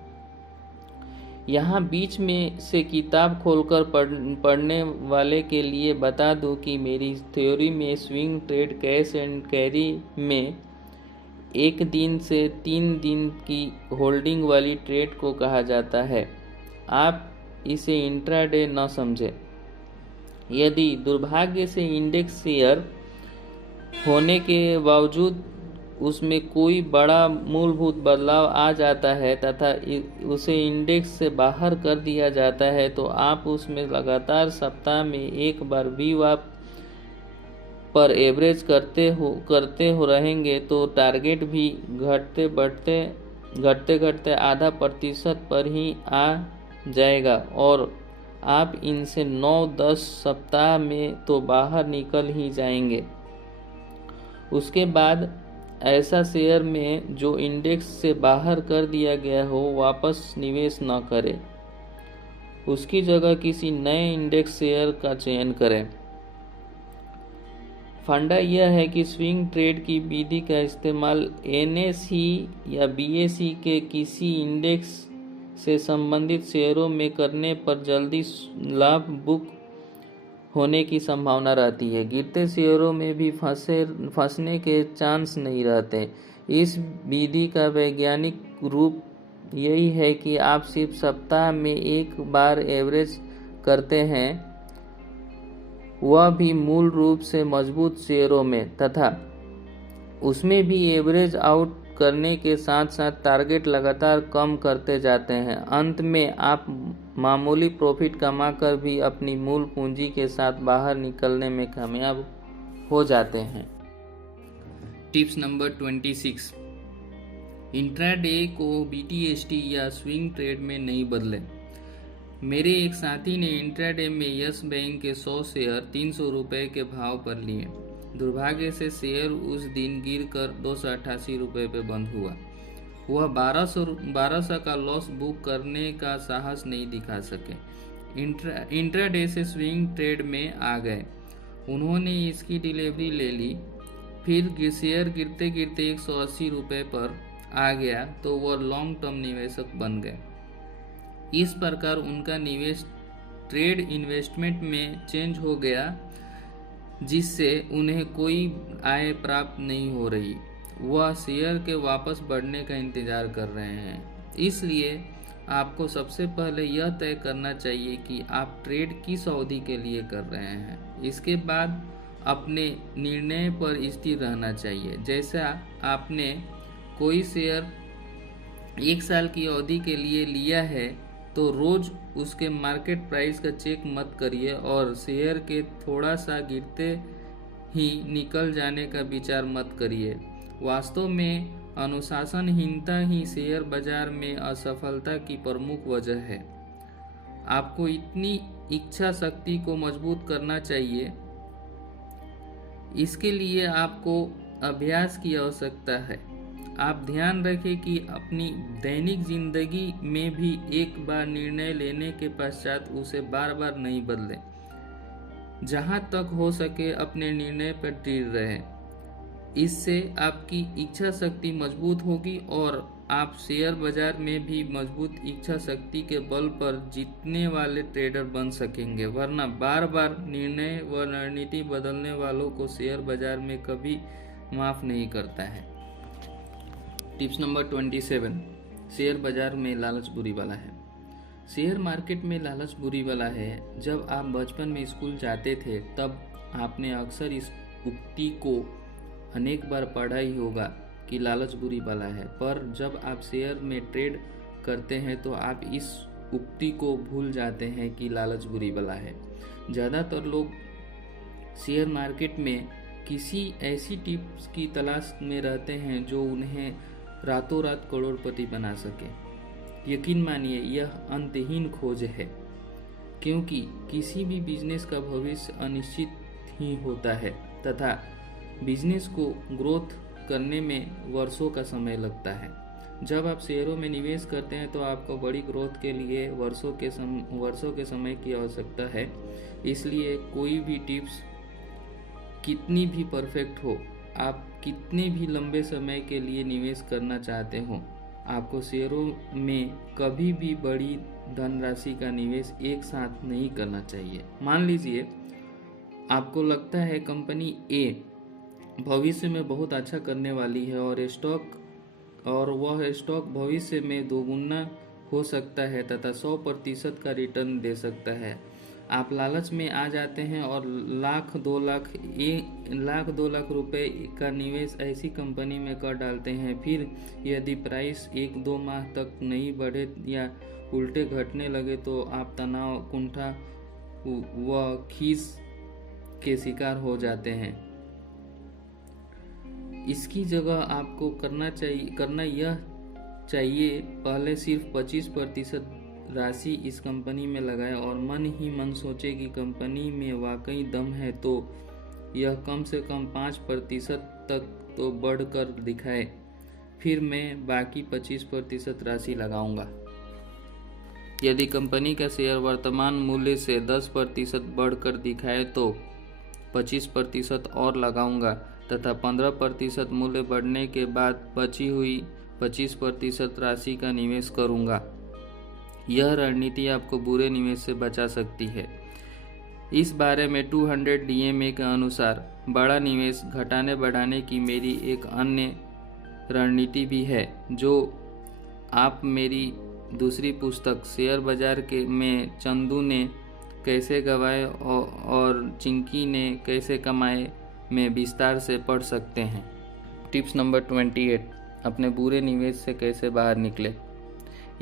यहाँ बीच में से किताब खोलकर पढ़ने वाले के लिए बता दूं कि मेरी थ्योरी में swing trade cash and carry में 1 दिन से 3 दिन की होल्डिंग वाली ट्रेड को कहा जाता है। आप इसे इंट्राडे न समझें। यदि दुर्भाग्य से इंडेक्स शेयर होने के बावजूद उसमें कोई बड़ा मूलभूत बदलाव आ जाता है तथा उसे इंडेक्स से बाहर कर दिया जाता है, तो आप उसमें लगातार सप्ताह में एक बार VWAP पर एवरेज करते हो रहेंगे तो टारगेट भी घटते घटते 0.5% पर ही आ जाएगा और आप इनसे 9-10 सप्ताह में तो बाहर निकल ही जाएंगे। उसके बाद ऐसा शेयर में जो इंडेक्स से बाहर कर दिया गया हो वापस निवेश न करें, उसकी जगह किसी नए इंडेक्स शेयर का चयन करें। फंडा यह है कि स्विंग ट्रेड की विधि का इस्तेमाल NSE या BSE के किसी इंडेक्स से संबंधित शेयरों में करने पर जल्दी लाभ बुक होने की संभावना रहती है। गिरते शेयरों में भी फंसने के चांस नहीं रहते। इस विधि का वैज्ञानिक रूप यही है कि आप सिर्फ सप्ताह में एक बार एवरेज करते हैं, वह भी मूल रूप से मजबूत शेयरों में, तथा उसमें भी एवरेज आउट करने के साथ साथ टारगेट लगातार कम करते जाते हैं। अंत में आप मामूली प्रॉफिट कमाकर भी अपनी मूल पूंजी के साथ बाहर निकलने में कामयाब हो जाते हैं। टिप्स नंबर 26, इंट्राडे को BTST या स्विंग ट्रेड में नहीं बदलें। मेरे एक साथी ने इंट्राडे में यस बैंक के 100 शेयर 300 रुपये के भाव पर लिए। दुर्भाग्य से शेयर उस दिन गिरकर 288 रुपये पे बंद हुआ। वह 1200 का लॉस बुक करने का साहस नहीं दिखा सके। इंट्राडे से स्विंग ट्रेड में आ गए। उन्होंने इसकी डिलीवरी ले ली। फिर शेयर गिरते गिरते 180 रुपये पर आ गया तो वह लॉन्ग टर्म निवेशक बन गए। इस प्रकार उनका निवेश ट्रेड इन्वेस्टमेंट में चेंज हो गया, जिससे उन्हें कोई आय प्राप्त नहीं हो रही। वह शेयर के वापस बढ़ने का इंतजार कर रहे हैं। इसलिए आपको सबसे पहले यह तय करना चाहिए कि आप ट्रेड किस अवधि के लिए कर रहे हैं। इसके बाद अपने निर्णय पर स्थिर रहना चाहिए। जैसा आपने कोई शेयर 1 साल की अवधि के लिए लिया है तो रोज उसके मार्केट प्राइस का चेक मत करिए और शेयर के थोड़ा सा गिरते ही निकल जाने का विचार मत करिए। वास्तव में अनुशासनहीनता ही शेयर बाजार में असफलता की प्रमुख वजह है। आपको इतनी इच्छा शक्ति को मजबूत करना चाहिए। इसके लिए आपको अभ्यास की आवश्यकता है। आप ध्यान रखें कि अपनी दैनिक जिंदगी में भी एक बार निर्णय लेने के पश्चात उसे बार बार नहीं बदलें। जहां तक हो सके अपने निर्णय पर दृढ़ रहें। इससे आपकी इच्छा शक्ति मजबूत होगी और आप शेयर बाजार में भी मजबूत इच्छा शक्ति के बल पर जीतने वाले ट्रेडर बन सकेंगे। वरना बार बार निर्णय व रणनीति बदलने वालों को शेयर बाजार में कभी माफ नहीं करता है। टिप्स नंबर 27, शेयर बाजार में लालच बुरी बला है। शेयर मार्केट में लालच बुरी बला है। जब आप बचपन में स्कूल जाते थे तब आपने अक्सर इस उक्ति को अनेक बार पढ़ा ही होगा कि लालच बुरी बला है। पर जब आप शेयर में ट्रेड करते हैं तो आप इस उक्ति को भूल जाते हैं कि लालच बुरी बला है। ज़्यादातर लोग शेयर मार्केट में किसी ऐसी टिप्स की तलाश में रहते हैं जो उन्हें रातों रात करोड़पति बना सके। यकीन मानिए यह अंतहीन खोज है, क्योंकि किसी भी बिजनेस का भविष्य अनिश्चित ही होता है तथा बिजनेस को ग्रोथ करने में वर्षों का समय लगता है। जब आप शेयरों में निवेश करते हैं तो आपको बड़ी ग्रोथ के लिए वर्षों के समय की आवश्यकता है। इसलिए कोई भी टिप्स कितनी भी परफेक्ट हो, आप कितने भी लंबे समय के लिए निवेश करना चाहते हो, आपको शेयरों में कभी भी बड़ी धनराशि का निवेश एक साथ नहीं करना चाहिए। मान लीजिए आपको लगता है कंपनी ए भविष्य में बहुत अच्छा करने वाली है और वह स्टॉक भविष्य में दोगुना हो सकता है तथा 100% का रिटर्न दे सकता है। आप लालच में आ जाते हैं और लाख दो लाख रुपए का निवेश ऐसी कंपनी में कर डालते हैं। फिर यदि प्राइस 1-2 माह तक नहीं बढ़े या उल्टे घटने लगे तो आप तनाव, कुंठा व खीस के शिकार हो जाते हैं। इसकी जगह आपको करना यह चाहिए, पहले सिर्फ 25% राशि इस कंपनी में लगाएं और मन ही मन सोचे कि कंपनी में वाकई दम है तो यह कम से कम 5% तक तो बढ़कर दिखाए, फिर मैं बाकी 25% राशि लगाऊंगा। यदि कंपनी का शेयर वर्तमान मूल्य से 10% बढ़कर दिखाए तो 25% और लगाऊंगा तथा 15% मूल्य बढ़ने के बाद बची हुई 25% राशि का निवेश करूंगा। यह रणनीति आपको बुरे निवेश से बचा सकती है। इस बारे में 200 DMA के अनुसार बड़ा निवेश घटाने बढ़ाने की मेरी एक अन्य रणनीति भी है, जो आप मेरी दूसरी पुस्तक शेयर बाजार में चंदू ने कैसे गवाए और चिंकी ने कैसे कमाए में विस्तार से पढ़ सकते हैं। टिप्स नंबर 28, अपने बुरे निवेश से कैसे बाहर निकले।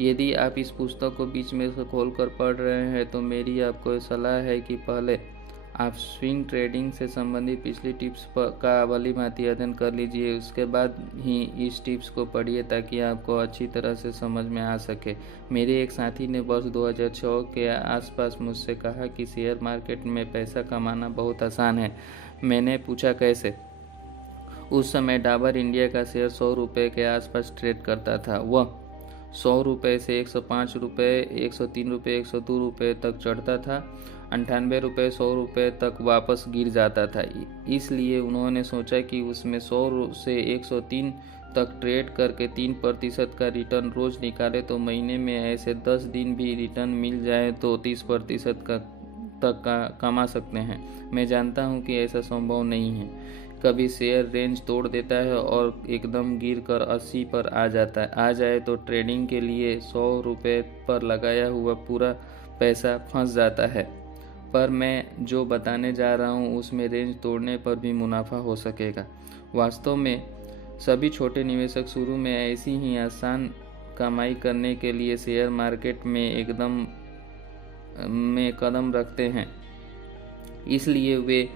यदि आप इस पुस्तक को बीच में से खोलकर पढ़ रहे हैं तो मेरी आपको सलाह है कि पहले आप स्विंग ट्रेडिंग से संबंधित पिछली टिप्स का भली भांति अध्ययन कर लीजिए, उसके बाद ही इस टिप्स को पढ़िए ताकि आपको अच्छी तरह से समझ में आ सके। मेरे एक साथी ने वर्ष 2006 के आसपास मुझसे कहा कि शेयर मार्केट में पैसा कमाना बहुत आसान है। मैंने पूछा कैसे। उस समय डाबर इंडिया का शेयर 100 रुपये के आसपास ट्रेड करता था। वह 100 रुपये से 105 रुपये, 103 रुपये, 102 रुपये तक चढ़ता था, 98 रुपये, 100 रुपये तक वापस गिर जाता था। इसलिए उन्होंने सोचा कि उसमें 100 से 103 तक ट्रेड करके 3% का रिटर्न रोज निकाले तो महीने में ऐसे 10 दिन भी रिटर्न मिल जाए तो 30% तक कमा सकते हैं। मैं जानता हूं कि ऐसा संभव नहीं है। कभी शेयर रेंज तोड़ देता है और एकदम गिर कर 80 पर आ जाए तो ट्रेडिंग के लिए 100 रुपये पर लगाया हुआ पूरा पैसा फंस जाता है। पर मैं जो बताने जा रहा हूँ उसमें रेंज तोड़ने पर भी मुनाफा हो सकेगा। वास्तव में सभी छोटे निवेशक शुरू में ऐसी ही आसान कमाई करने के लिए शेयर मार्केट में कदम रखते हैं। इसलिए वे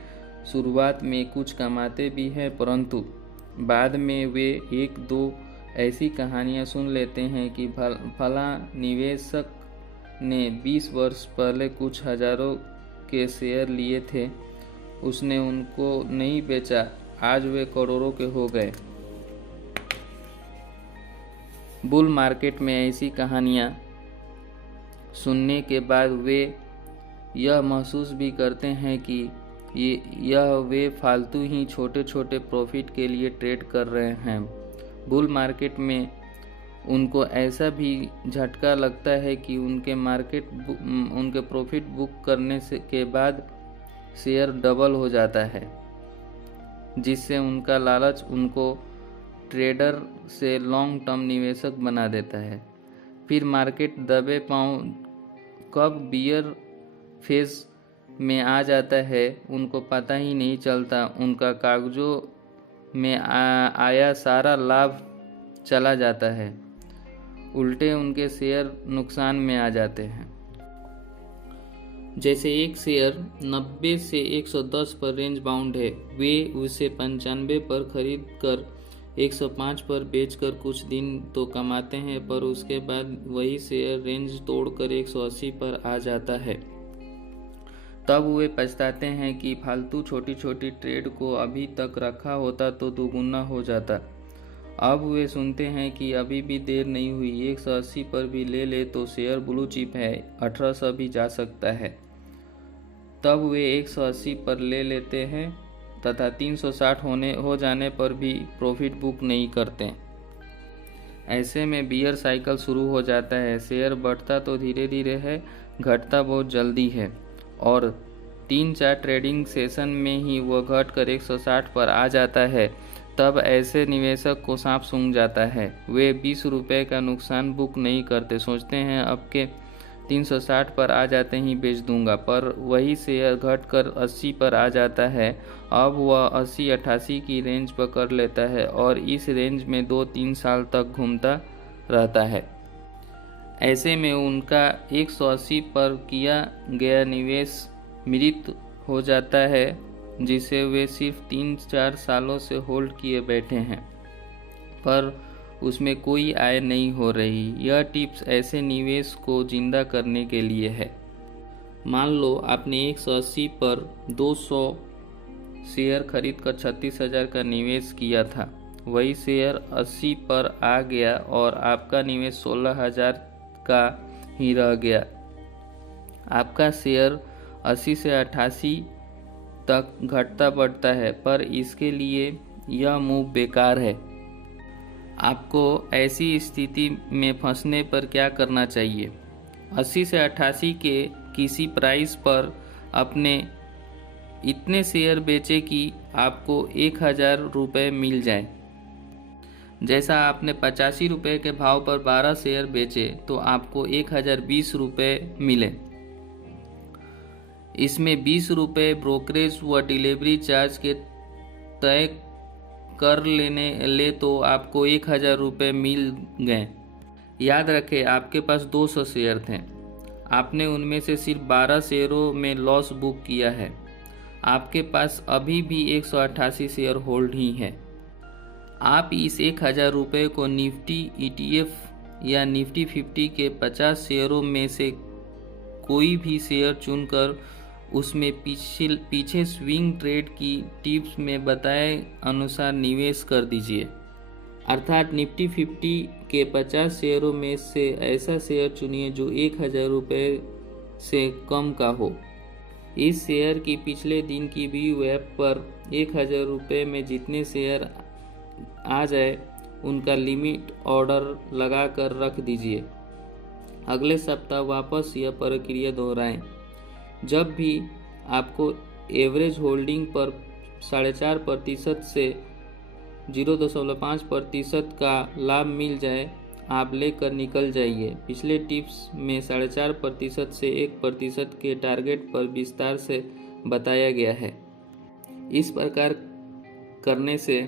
शुरुआत में कुछ कमाते भी हैं, परंतु बाद में वे 1-2 ऐसी कहानियां सुन लेते हैं कि फला निवेशक ने 20 वर्ष पहले कुछ हजारों के शेयर लिए थे, उसने उनको नहीं बेचा, आज वे करोड़ों के हो गए। बुल मार्केट में ऐसी कहानियां सुनने के बाद वे यह महसूस भी करते हैं कि वे फालतू ही छोटे छोटे प्रॉफिट के लिए ट्रेड कर रहे हैं। बुल मार्केट में उनको ऐसा भी झटका लगता है कि उनके प्रॉफिट बुक करने के बाद शेयर डबल हो जाता है, जिससे उनका लालच उनको ट्रेडर से लॉन्ग टर्म निवेशक बना देता है। फिर मार्केट दबे पांव कब बियर फेज में आ जाता है उनको पता ही नहीं चलता। उनका कागजों में आया सारा लाभ चला जाता है, उल्टे उनके शेयर नुकसान में आ जाते हैं। जैसे एक शेयर 90 से 110 पर रेंज बाउंड है, वे उसे 95 पर खरीद कर 105 पर बेचकर कुछ दिन तो कमाते हैं, पर उसके बाद वही शेयर रेंज तोड़कर 180 पर आ जाता है। तब वे पछताते हैं कि फालतू छोटी छोटी ट्रेड को अभी तक रखा होता तो दोगुना हो जाता। अब वे सुनते हैं कि अभी भी देर नहीं हुई, 180 पर भी ले ले तो शेयर ब्लू चिप है, 1800 भी जा सकता है। तब वे 180 पर ले लेते हैं तथा 360 हो जाने पर भी प्रॉफिट बुक नहीं करते। ऐसे में बियर साइकिल शुरू हो जाता है। शेयर बढ़ता तो धीरे धीरे है, घटता बहुत जल्दी है और 3-4 ट्रेडिंग सेशन में ही वह घटकर 160 पर आ जाता है। तब ऐसे निवेशक को सांप सूंघ जाता है। वे 20 रुपये का नुकसान बुक नहीं करते, सोचते हैं अब के 360 पर आ जाते ही बेच दूंगा, पर वही शेयर घटकर 80 पर आ जाता है। अब वह 80-88 की रेंज पकड़ लेता है और इस रेंज में 2-3 साल तक घूमता रहता है। ऐसे में उनका 180 पर किया गया निवेश मृत हो जाता है, जिसे वे सिर्फ 3-4 सालों से होल्ड किए बैठे हैं, पर उसमें कोई आय नहीं हो रही। यह टिप्स ऐसे निवेश को जिंदा करने के लिए है। मान लो आपने 180 पर 200 शेयर खरीद कर 36,000 का निवेश किया था। वही शेयर 80 पर आ गया और आपका निवेश 16,000 का ही रह गया। आपका शेयर 80 से 88 तक घटता बढ़ता है, पर इसके लिए यह मूव बेकार है। आपको ऐसी स्थिति में फंसने पर क्या करना चाहिए? 80 से 88 के किसी प्राइस पर अपने इतने शेयर बेचे कि आपको 1,000 रुपये मिल जाए। जैसा आपने 85 रुपये के भाव पर 12 शेयर बेचे तो आपको 1,020 रुपये मिले। इसमें 20 रुपये ब्रोकरेज व डिलीवरी चार्ज के तय कर ले तो आपको 1,000 रुपये मिल गए। याद रखें, आपके पास 200 शेयर थे, आपने उनमें से सिर्फ 12 शेयरों में लॉस बुक किया है। आपके पास अभी भी 188 शेयर होल्ड ही है। आप इस 1,000 रुपये को निफ्टी ETF या निफ्टी 50 के 50 शेयरों में से कोई भी शेयर चुनकर उसमें पीछे स्विंग ट्रेड की टिप्स में बताए अनुसार निवेश कर दीजिए। अर्थात निफ्टी 50 के 50 शेयरों में से ऐसा शेयर चुनिए जो 1,000 रुपये से कम का हो। इस शेयर की पिछले दिन की व्यू ऐप पर 1,000 रुपये में जितने शेयर आ जाए उनका लिमिट ऑर्डर लगा कर रख दीजिए। अगले सप्ताह वापस यह प्रक्रिया दोहराएं। जब भी आपको एवरेज होल्डिंग पर 4.5% से 0.5% का लाभ मिल जाए, आप लेकर निकल जाइए। पिछले टिप्स में 4.5% से 1% के टारगेट पर विस्तार से बताया गया है। इस प्रकार करने से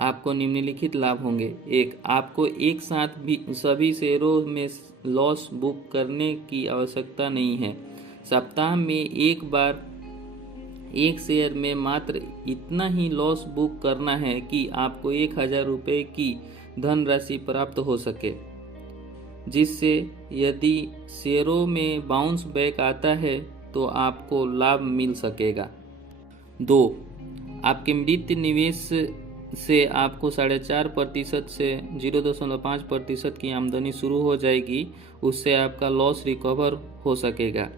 आपको निम्नलिखित लाभ होंगे। 1. आपको एक साथ भी सभी शेयरों में लॉस बुक करने की आवश्यकता नहीं है। सप्ताह में एक बार एक शेयर में मात्र इतना ही लॉस बुक करना है कि आपको 1,000 रुपये की धनराशि प्राप्त हो सके, जिससे यदि शेयरों में बाउंस बैक आता है तो आपको लाभ मिल सकेगा। 2. आपके मृत निवेश से आपको 4.5% से 0.5% की आमदनी शुरू हो जाएगी, उससे आपका लॉस रिकवर हो सकेगा।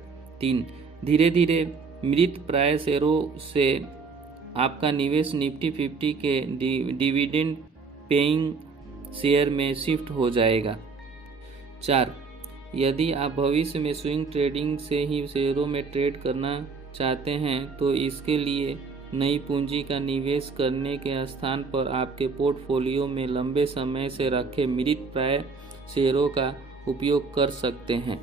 3. धीरे धीरे मृत प्राय शेयरों से आपका निवेश निफ्टी 50 के डिविडेंड पेइंग शेयर में शिफ्ट हो जाएगा। 4. यदि आप भविष्य में स्विंग ट्रेडिंग से ही शेयरों में ट्रेड करना चाहते हैं तो इसके लिए नई पूंजी का निवेश करने के स्थान पर आपके पोर्टफोलियो में लंबे समय से रखे मृत प्राय शेयरों का उपयोग कर सकते हैं।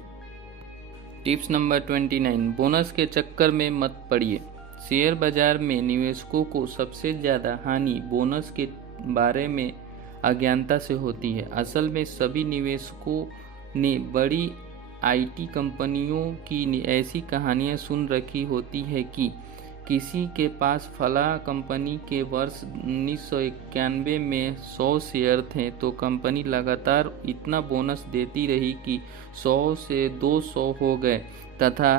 टिप्स नंबर 29, बोनस के चक्कर में मत पड़िए। शेयर बाजार में निवेशकों को सबसे ज़्यादा हानि बोनस के बारे में अज्ञानता से होती है। असल में सभी निवेशकों ने बड़ी IT कंपनियों की ऐसी कहानियां सुन रखी होती है कि किसी के पास फला कंपनी के वर्ष 1991 में 100 शेयर थे तो कंपनी लगातार इतना बोनस देती रही कि 100 से 200 हो गए तथा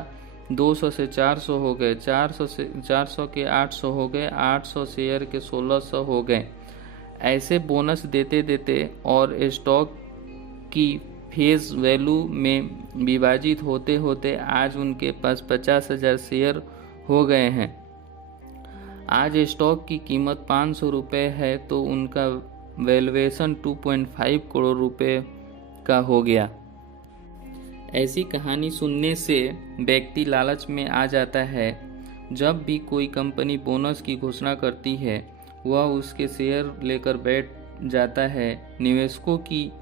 200 से 400 हो गए, 400 के 800 हो गए, 800 शेयर के 1600 हो गए। ऐसे बोनस देते देते और स्टॉक की फेस वैल्यू में विभाजित होते होते आज उनके पास 50,000 शेयर हो गए हैं। आज स्टॉक की कीमत 500 रुपये है तो उनका वैल्यूएशन 2.5 करोड़ रुपए का हो गया। ऐसी कहानी सुनने से व्यक्ति लालच में आ जाता है। जब भी कोई कंपनी बोनस की घोषणा करती है वह उसके शेयर लेकर बैठ जाता है। निवेशकों की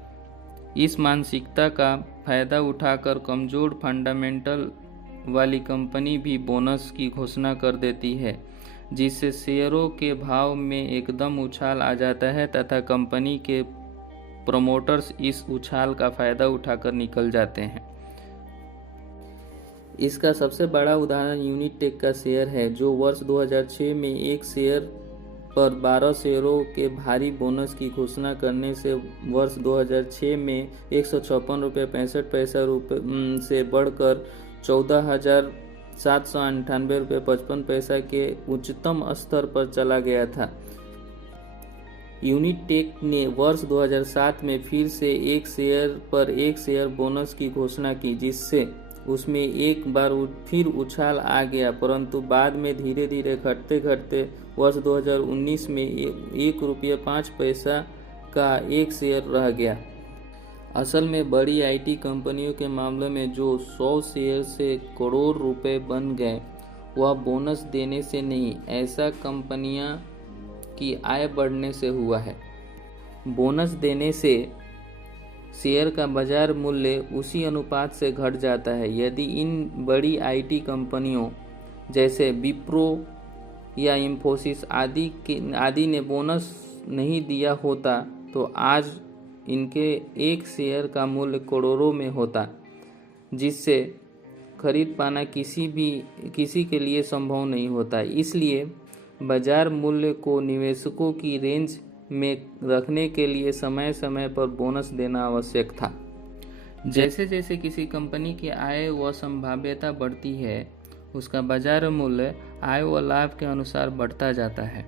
इस मानसिकता का फायदा उठाकर कमजोर फंडामेंटल वाली कंपनी भी बोनस की घोषणा कर देती है, जिससे शेयरों के भाव में एकदम उछाल आ जाता है तथा कंपनी के प्रमोटर्स इस उछाल का फायदा उठाकर निकल जाते हैं। इसका सबसे बड़ा उदाहरण यूनिटेक का शेयर है, जो वर्ष 2006 में एक शेयर पर 12 शेयरों के भारी बोनस की घोषणा करने से वर्ष 2006 में 156 रुपये 65 पैसा से बढ़कर 14,798 रुपये 55 पैसा के उच्चतम स्तर पर चला गया था। यूनिटेक ने वर्ष 2007 में फिर से एक शेयर पर एक शेयर बोनस की घोषणा की, जिससे उसमें एक बार फिर उछाल आ गया, परंतु बाद में धीरे धीरे घटते घटते वर्ष 2019 में 1 रुपये 5 पैसा का एक शेयर रह गया। असल में बड़ी आईटी कंपनियों के मामले में जो 100 शेयर से करोड़ रुपए बन गए वह बोनस देने से नहीं, ऐसा कंपनियां की आय बढ़ने से हुआ है। बोनस देने से शेयर का बाजार मूल्य उसी अनुपात से घट जाता है। यदि इन बड़ी आईटी कंपनियों जैसे विप्रो या इंफोसिस आदि ने बोनस नहीं दिया होता तो आज इनके एक शेयर का मूल्य करोड़ों में होता, जिससे खरीद पाना किसी के लिए संभव नहीं होता। इसलिए बाजार मूल्य को निवेशकों की रेंज में रखने के लिए समय समय पर बोनस देना आवश्यक था। जैसे जैसे किसी कंपनी की आय व संभाव्यता बढ़ती है, उसका बाजार मूल्य आय व लाभ के अनुसार बढ़ता जाता है।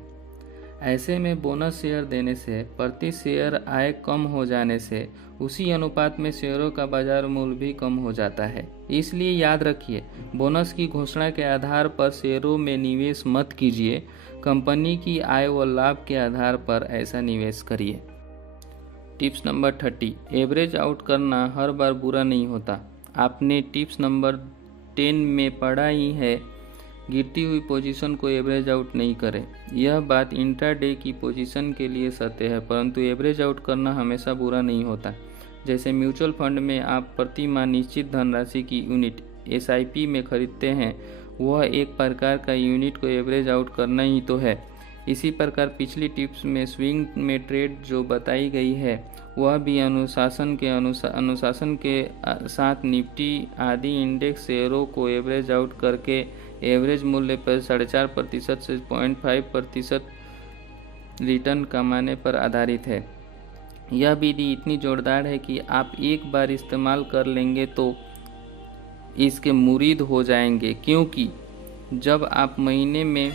ऐसे में बोनस शेयर देने से प्रति शेयर आय कम हो जाने से उसी अनुपात में शेयरों का बाजार मूल्य भी कम हो जाता है। इसलिए याद रखिए, बोनस की घोषणा के आधार पर शेयरों में निवेश मत कीजिए, कंपनी की आय व लाभ के आधार पर ऐसा निवेश करिए। टिप्स नंबर 30, एवरेज आउट करना हर बार बुरा नहीं होता। आपने टिप्स नंबर 10 में पढ़ा ही है, गिरती हुई पोजीशन को एवरेज आउट नहीं करें। यह बात इंट्राडे की पोजीशन के लिए सत्य है, परंतु एवरेज आउट करना हमेशा बुरा नहीं होता। जैसे म्यूचुअल फंड में आप प्रति माह निश्चित धनराशि की यूनिट SIP में खरीदते हैं, वह एक प्रकार का यूनिट को एवरेज आउट करना ही तो है। इसी प्रकार पिछली टिप्स में स्विंग में ट्रेड जो बताई गई है वह भी अनुशासन के साथ निफ्टी आदि इंडेक्स शेयरों को एवरेज आउट करके एवरेज मूल्य पर 4.5% से 0.5% रिटर्न कमाने पर आधारित है। यह विधि इतनी जोरदार है कि आप एक बार इस्तेमाल कर लेंगे तो इसके मुरीद हो जाएंगे, क्योंकि जब आप महीने में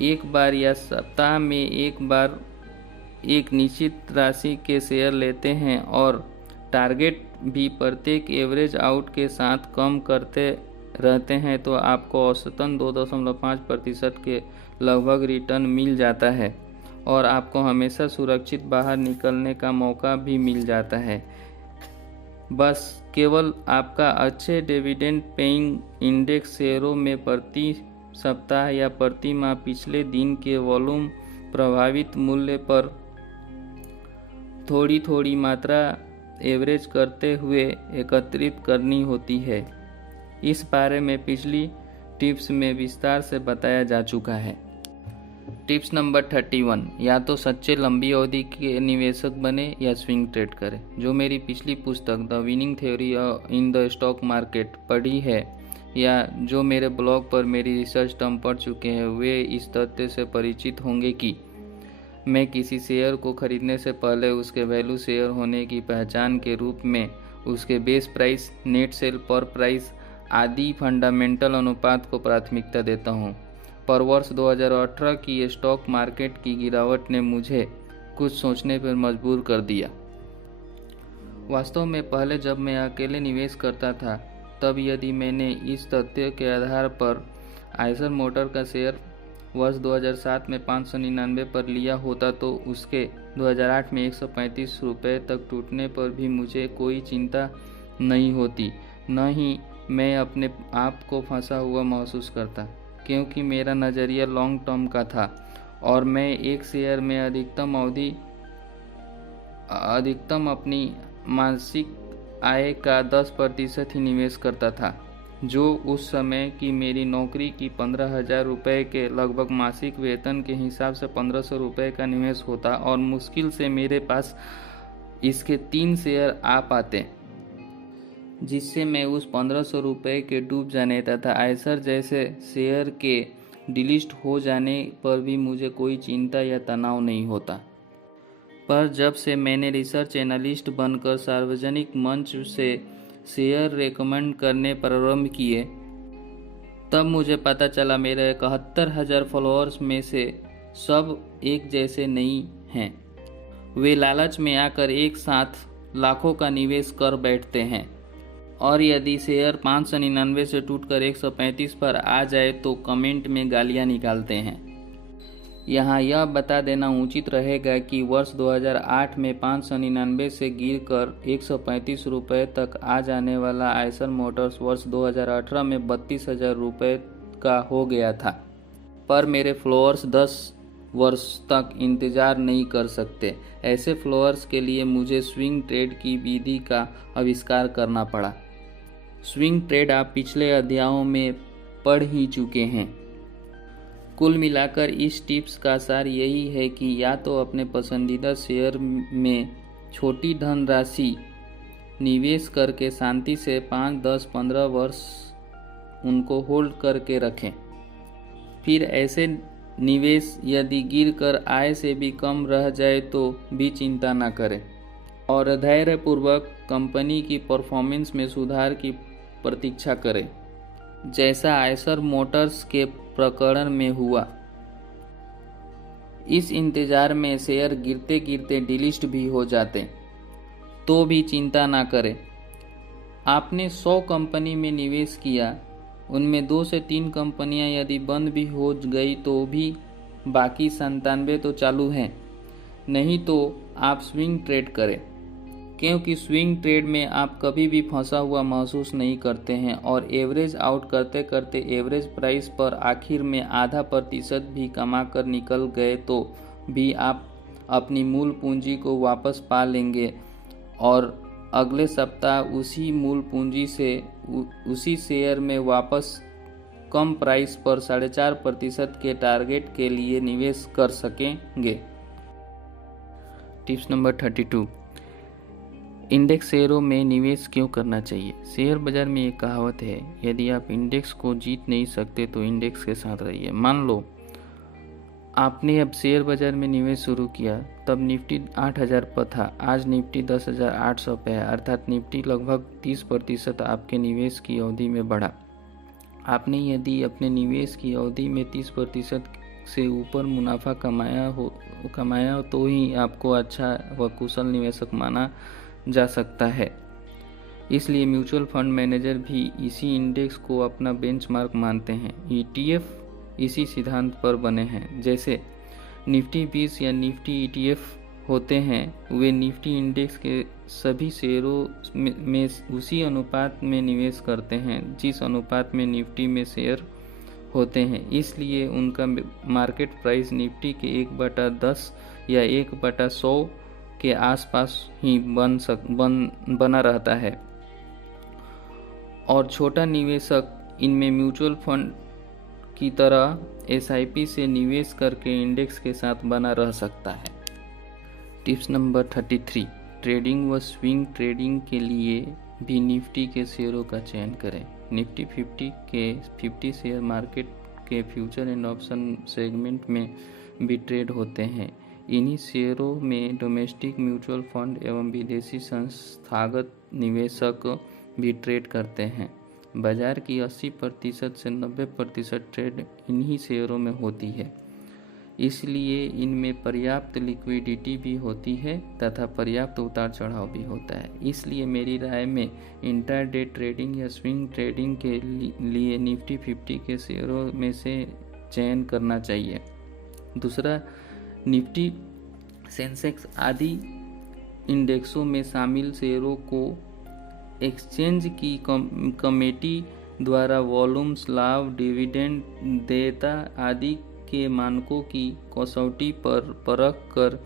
एक बार या सप्ताह में एक बार एक निश्चित राशि के शेयर लेते हैं और टारगेट भी प्रत्येक एवरेज आउट के साथ कम करते रहते हैं तो आपको औसतन 2.5% के लगभग रिटर्न मिल जाता है और आपको हमेशा सुरक्षित बाहर निकलने का मौका भी मिल जाता है। बस केवल आपका अच्छे डिविडेंड पेइंग इंडेक्स शेयरों में प्रति सप्ताह या प्रति माह पिछले दिन के वॉल्यूम प्रभावित मूल्य पर थोड़ी थोड़ी मात्रा एवरेज करते हुए एकत्रित करनी होती है। इस बारे में पिछली टिप्स में विस्तार से बताया जा चुका है। टिप्स नंबर 31, या तो सच्चे लंबी अवधि के निवेशक बने या स्विंग ट्रेड करें। जो मेरी पिछली पुस्तक the winning theory in the stock market पढ़ी है या जो मेरे ब्लॉग पर मेरी रिसर्च टर्म पढ़ चुके हैं वे इस तथ्य से परिचित होंगे कि मैं किसी शेयर को खरीदने से पहले उसके वैल्यू शेयर होने की पहचान के रूप में उसके बेस प्राइस, नेट सेल पर प्राइस आदि फंडामेंटल अनुपात को प्राथमिकता देता हूँ। पर वर्ष 2018 की स्टॉक मार्केट की गिरावट ने मुझे कुछ सोचने पर मजबूर कर दिया। वास्तव में पहले जब मैं अकेले निवेश करता था, तब यदि मैंने इस तथ्य के आधार पर आइशर मोटर का शेयर वर्ष 2007 में 599 पर लिया होता तो उसके 2008 में 135 रुपये तक टूटने पर भी मुझे कोई चिंता नहीं होती, न ही मैं अपने आप को फंसा हुआ महसूस करता, क्योंकि मेरा नज़रिया लॉन्ग टर्म का था और मैं एक शेयर में अधिकतम अपनी मासिक आय का 10% ही निवेश करता था, जो उस समय की मेरी नौकरी की 15,000 रुपये के लगभग मासिक वेतन के हिसाब से 1,500 रुपये का निवेश होता और मुश्किल से मेरे पास इसके 3 शेयर आ पाते, जिससे मैं उस 1,500 रुपये के डूब जाने तथा आइशर जैसे शेयर के डिलिस्ट हो जाने पर भी मुझे कोई चिंता या तनाव नहीं होता। पर जब से मैंने रिसर्च एनालिस्ट बनकर सार्वजनिक मंच से शेयर रेकमेंड करने प्रारंभ किए, तब मुझे पता चला मेरे 71,000 फॉलोअर्स में से सब एक जैसे नहीं हैं। वे लालच में आकर एक साथ लाखों का निवेश कर बैठते हैं और यदि शेयर 599 से टूटकर 135 पर आ जाए तो कमेंट में गालियां निकालते हैं। यहाँ यह बता देना उचित रहेगा कि वर्ष 2008 में 599 से गिरकर 135 रुपये तक आ जाने वाला आइशर मोटर्स वर्ष 2018 में 32,000 रुपये का हो गया था। पर मेरे फॉलोअर्स 10 वर्ष तक इंतज़ार नहीं कर सकते। ऐसे फॉलोअर्स के लिए मुझे स्विंग ट्रेड की विधि का आविष्कार करना पड़ा। स्विंग ट्रेड आप पिछले अध्यायों में पढ़ ही चुके हैं। कुल मिलाकर इस टिप्स का सार यही है कि या तो अपने पसंदीदा शेयर में छोटी धनराशि निवेश करके शांति से 5, 10, 15 वर्ष उनको होल्ड करके रखें। फिर ऐसे निवेश यदि गिरकर आय से भी कम रह जाए तो भी चिंता न करें और धैर्यपूर्वक कंपनी की परफॉर्मेंस में सुधार की प्रतीक्षा करें, जैसा आइशर मोटर्स के प्रकरण में हुआ। इस इंतजार में शेयर गिरते गिरते डिलिस्ट भी हो जाते तो भी चिंता ना करें। आपने 100 कंपनी में निवेश किया, उनमें 2 से 3 कंपनियां यदि बंद भी हो गई तो भी बाकी 97 तो चालू हैं। नहीं तो आप स्विंग ट्रेड करें, क्योंकि स्विंग ट्रेड में आप कभी भी फंसा हुआ महसूस नहीं करते हैं और एवरेज आउट करते करते एवरेज प्राइस पर आखिर में 0.5% भी कमा कर निकल गए तो भी आप अपनी मूल पूंजी को वापस पा लेंगे और अगले सप्ताह उसी मूल पूंजी से उसी शेयर में वापस कम प्राइस पर 4.5% के टारगेट के लिए निवेश कर सकेंगे। टिप्स नंबर 32, इंडेक्स शेयरों में निवेश क्यों करना चाहिए। शेयर बाजार में एक कहावत है, यदि आप इंडेक्स को जीत नहीं सकते तो इंडेक्स के साथ रहिए। मान लो आपने अब शेयर बाजार में निवेश शुरू किया, तब निफ्टी 8,000 पर था, आज निफ्टी 10,800 पे है, अर्थात निफ्टी लगभग 30% आपके निवेश की अवधि में बढ़ा। आपने यदि अपने निवेश की अवधि में 30% से ऊपर मुनाफा कमाया तो ही आपको अच्छा व कुशल निवेशक माना जा सकता है। इसलिए म्यूचुअल फंड मैनेजर भी इसी इंडेक्स को अपना बेंचमार्क मानते हैं। ETF इसी सिद्धांत पर बने हैं। जैसे निफ्टी 20 या निफ्टी ETF होते हैं, वे निफ्टी इंडेक्स के सभी शेयरों में उसी अनुपात में निवेश करते हैं जिस अनुपात में निफ्टी में शेयर होते हैं। इसलिए उनका मार्केट प्राइस निफ्टी के 1/10 या 1/100 के आसपास ही बना रहता है और छोटा निवेशक इनमें म्यूचुअल फंड की तरह SIP से निवेश करके इंडेक्स के साथ बना रह सकता है। टिप्स नंबर 33, ट्रेडिंग व स्विंग ट्रेडिंग के लिए भी निफ्टी के शेयरों का चयन करें। निफ्टी 50 के 50 शेयर मार्केट के फ्यूचर एंड ऑप्शन सेगमेंट में भी ट्रेड होते हैं। इन्हीं शेयरों में डोमेस्टिक म्यूचुअल फंड एवं विदेशी संस्थागत निवेशक भी ट्रेड करते हैं। बाजार की 80% से 90% ट्रेड इन्हीं शेयरों में होती है, इसलिए इनमें पर्याप्त लिक्विडिटी भी होती है तथा पर्याप्त उतार चढ़ाव भी होता है। इसलिए मेरी राय में इंट्राडे ट्रेडिंग या स्विंग ट्रेडिंग के लिए निफ्टी 50 के शेयरों में से चयन करना चाहिए। दूसरा, निफ्टी, सेंसेक्स आदि इंडेक्सों में शामिल शेयरों को एक्सचेंज की कमेटी द्वारा वॉल्यूम्स, लाभ, डिविडेंड, देयता आदि के मानकों की कसौटी पर परख कर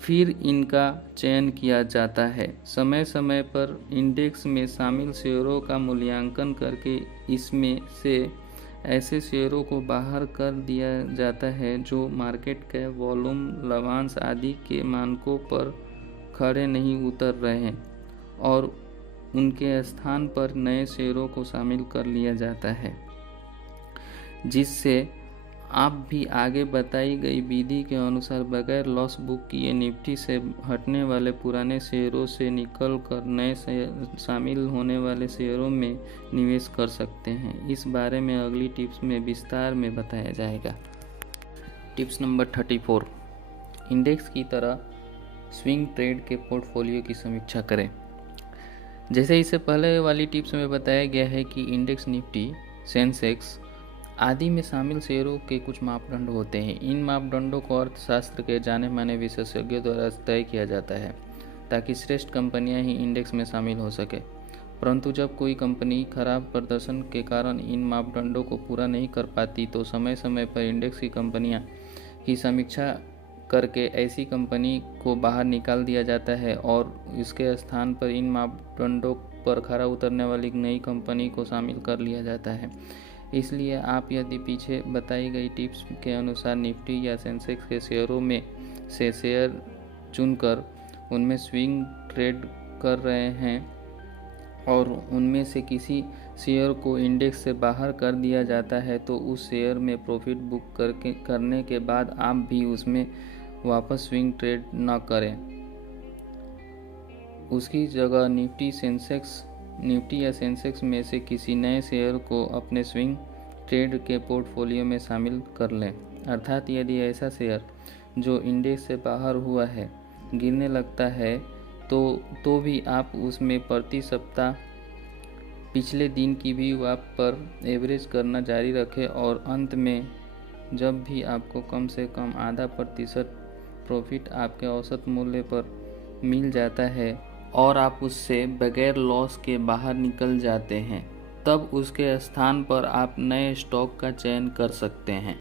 फिर इनका चयन किया जाता है। समय समय पर इंडेक्स में शामिल शेयरों का मूल्यांकन करके इसमें से ऐसे शेयरों को बाहर कर दिया जाता है जो मार्केट कैप, वॉल्यूम, लाभांश आदि के मानकों पर खड़े नहीं उतर रहे हैं और उनके स्थान पर नए शेयरों को शामिल कर लिया जाता है, जिससे आप भी आगे बताई गई विधि के अनुसार बगैर लॉस बुक किए निफ्टी से हटने वाले पुराने शेयरों से निकल कर नए शामिल होने वाले शेयरों में निवेश कर सकते हैं। इस बारे में अगली टिप्स में विस्तार में बताया जाएगा। टिप्स नंबर 34, इंडेक्स की तरह स्विंग ट्रेड के पोर्टफोलियो की समीक्षा करें। जैसे इससे पहले वाली टिप्स में बताया गया है कि इंडेक्स, निफ्टी, सेंसेक्स आदि में शामिल शेयरों के कुछ मापदंड होते हैं। इन मापदंडों को अर्थशास्त्र के जाने माने विशेषज्ञों द्वारा तय किया जाता है ताकि श्रेष्ठ कंपनियां ही इंडेक्स में शामिल हो सके। परंतु जब कोई कंपनी खराब प्रदर्शन के कारण इन मापदंडों को पूरा नहीं कर पाती तो समय समय पर इंडेक्स की कंपनियां की समीक्षा करके ऐसी कंपनी को बाहर निकाल दिया जाता है और इसके स्थान पर इन मापदंडों पर खरा उतरने वाली नई कंपनी को शामिल कर लिया जाता है। इसलिए आप यदि पीछे बताई गई टिप्स के अनुसार निफ्टी या सेंसेक्स के शेयरों में से शेयर चुनकर उनमें स्विंग ट्रेड कर रहे हैं और उनमें से किसी शेयर को इंडेक्स से बाहर कर दिया जाता है तो उस शेयर में प्रॉफिट बुक करने के बाद आप भी उसमें वापस स्विंग ट्रेड न करें। उसकी जगह निफ्टी या सेंसेक्स में से किसी नए शेयर को अपने स्विंग ट्रेड के पोर्टफोलियो में शामिल कर लें। अर्थात यदि ऐसा शेयर जो इंडेक्स से बाहर हुआ है गिरने लगता है तो भी आप उसमें प्रति सप्ताह पिछले दिन की भी वाप पर एवरेज करना जारी रखें और अंत में जब भी आपको कम से कम .5% प्रॉफिट आपके औसत मूल्य पर मिल जाता है और आप उससे बगैर लॉस के बाहर निकल जाते हैं, तब उसके स्थान पर आप नए स्टॉक का चयन कर सकते हैं।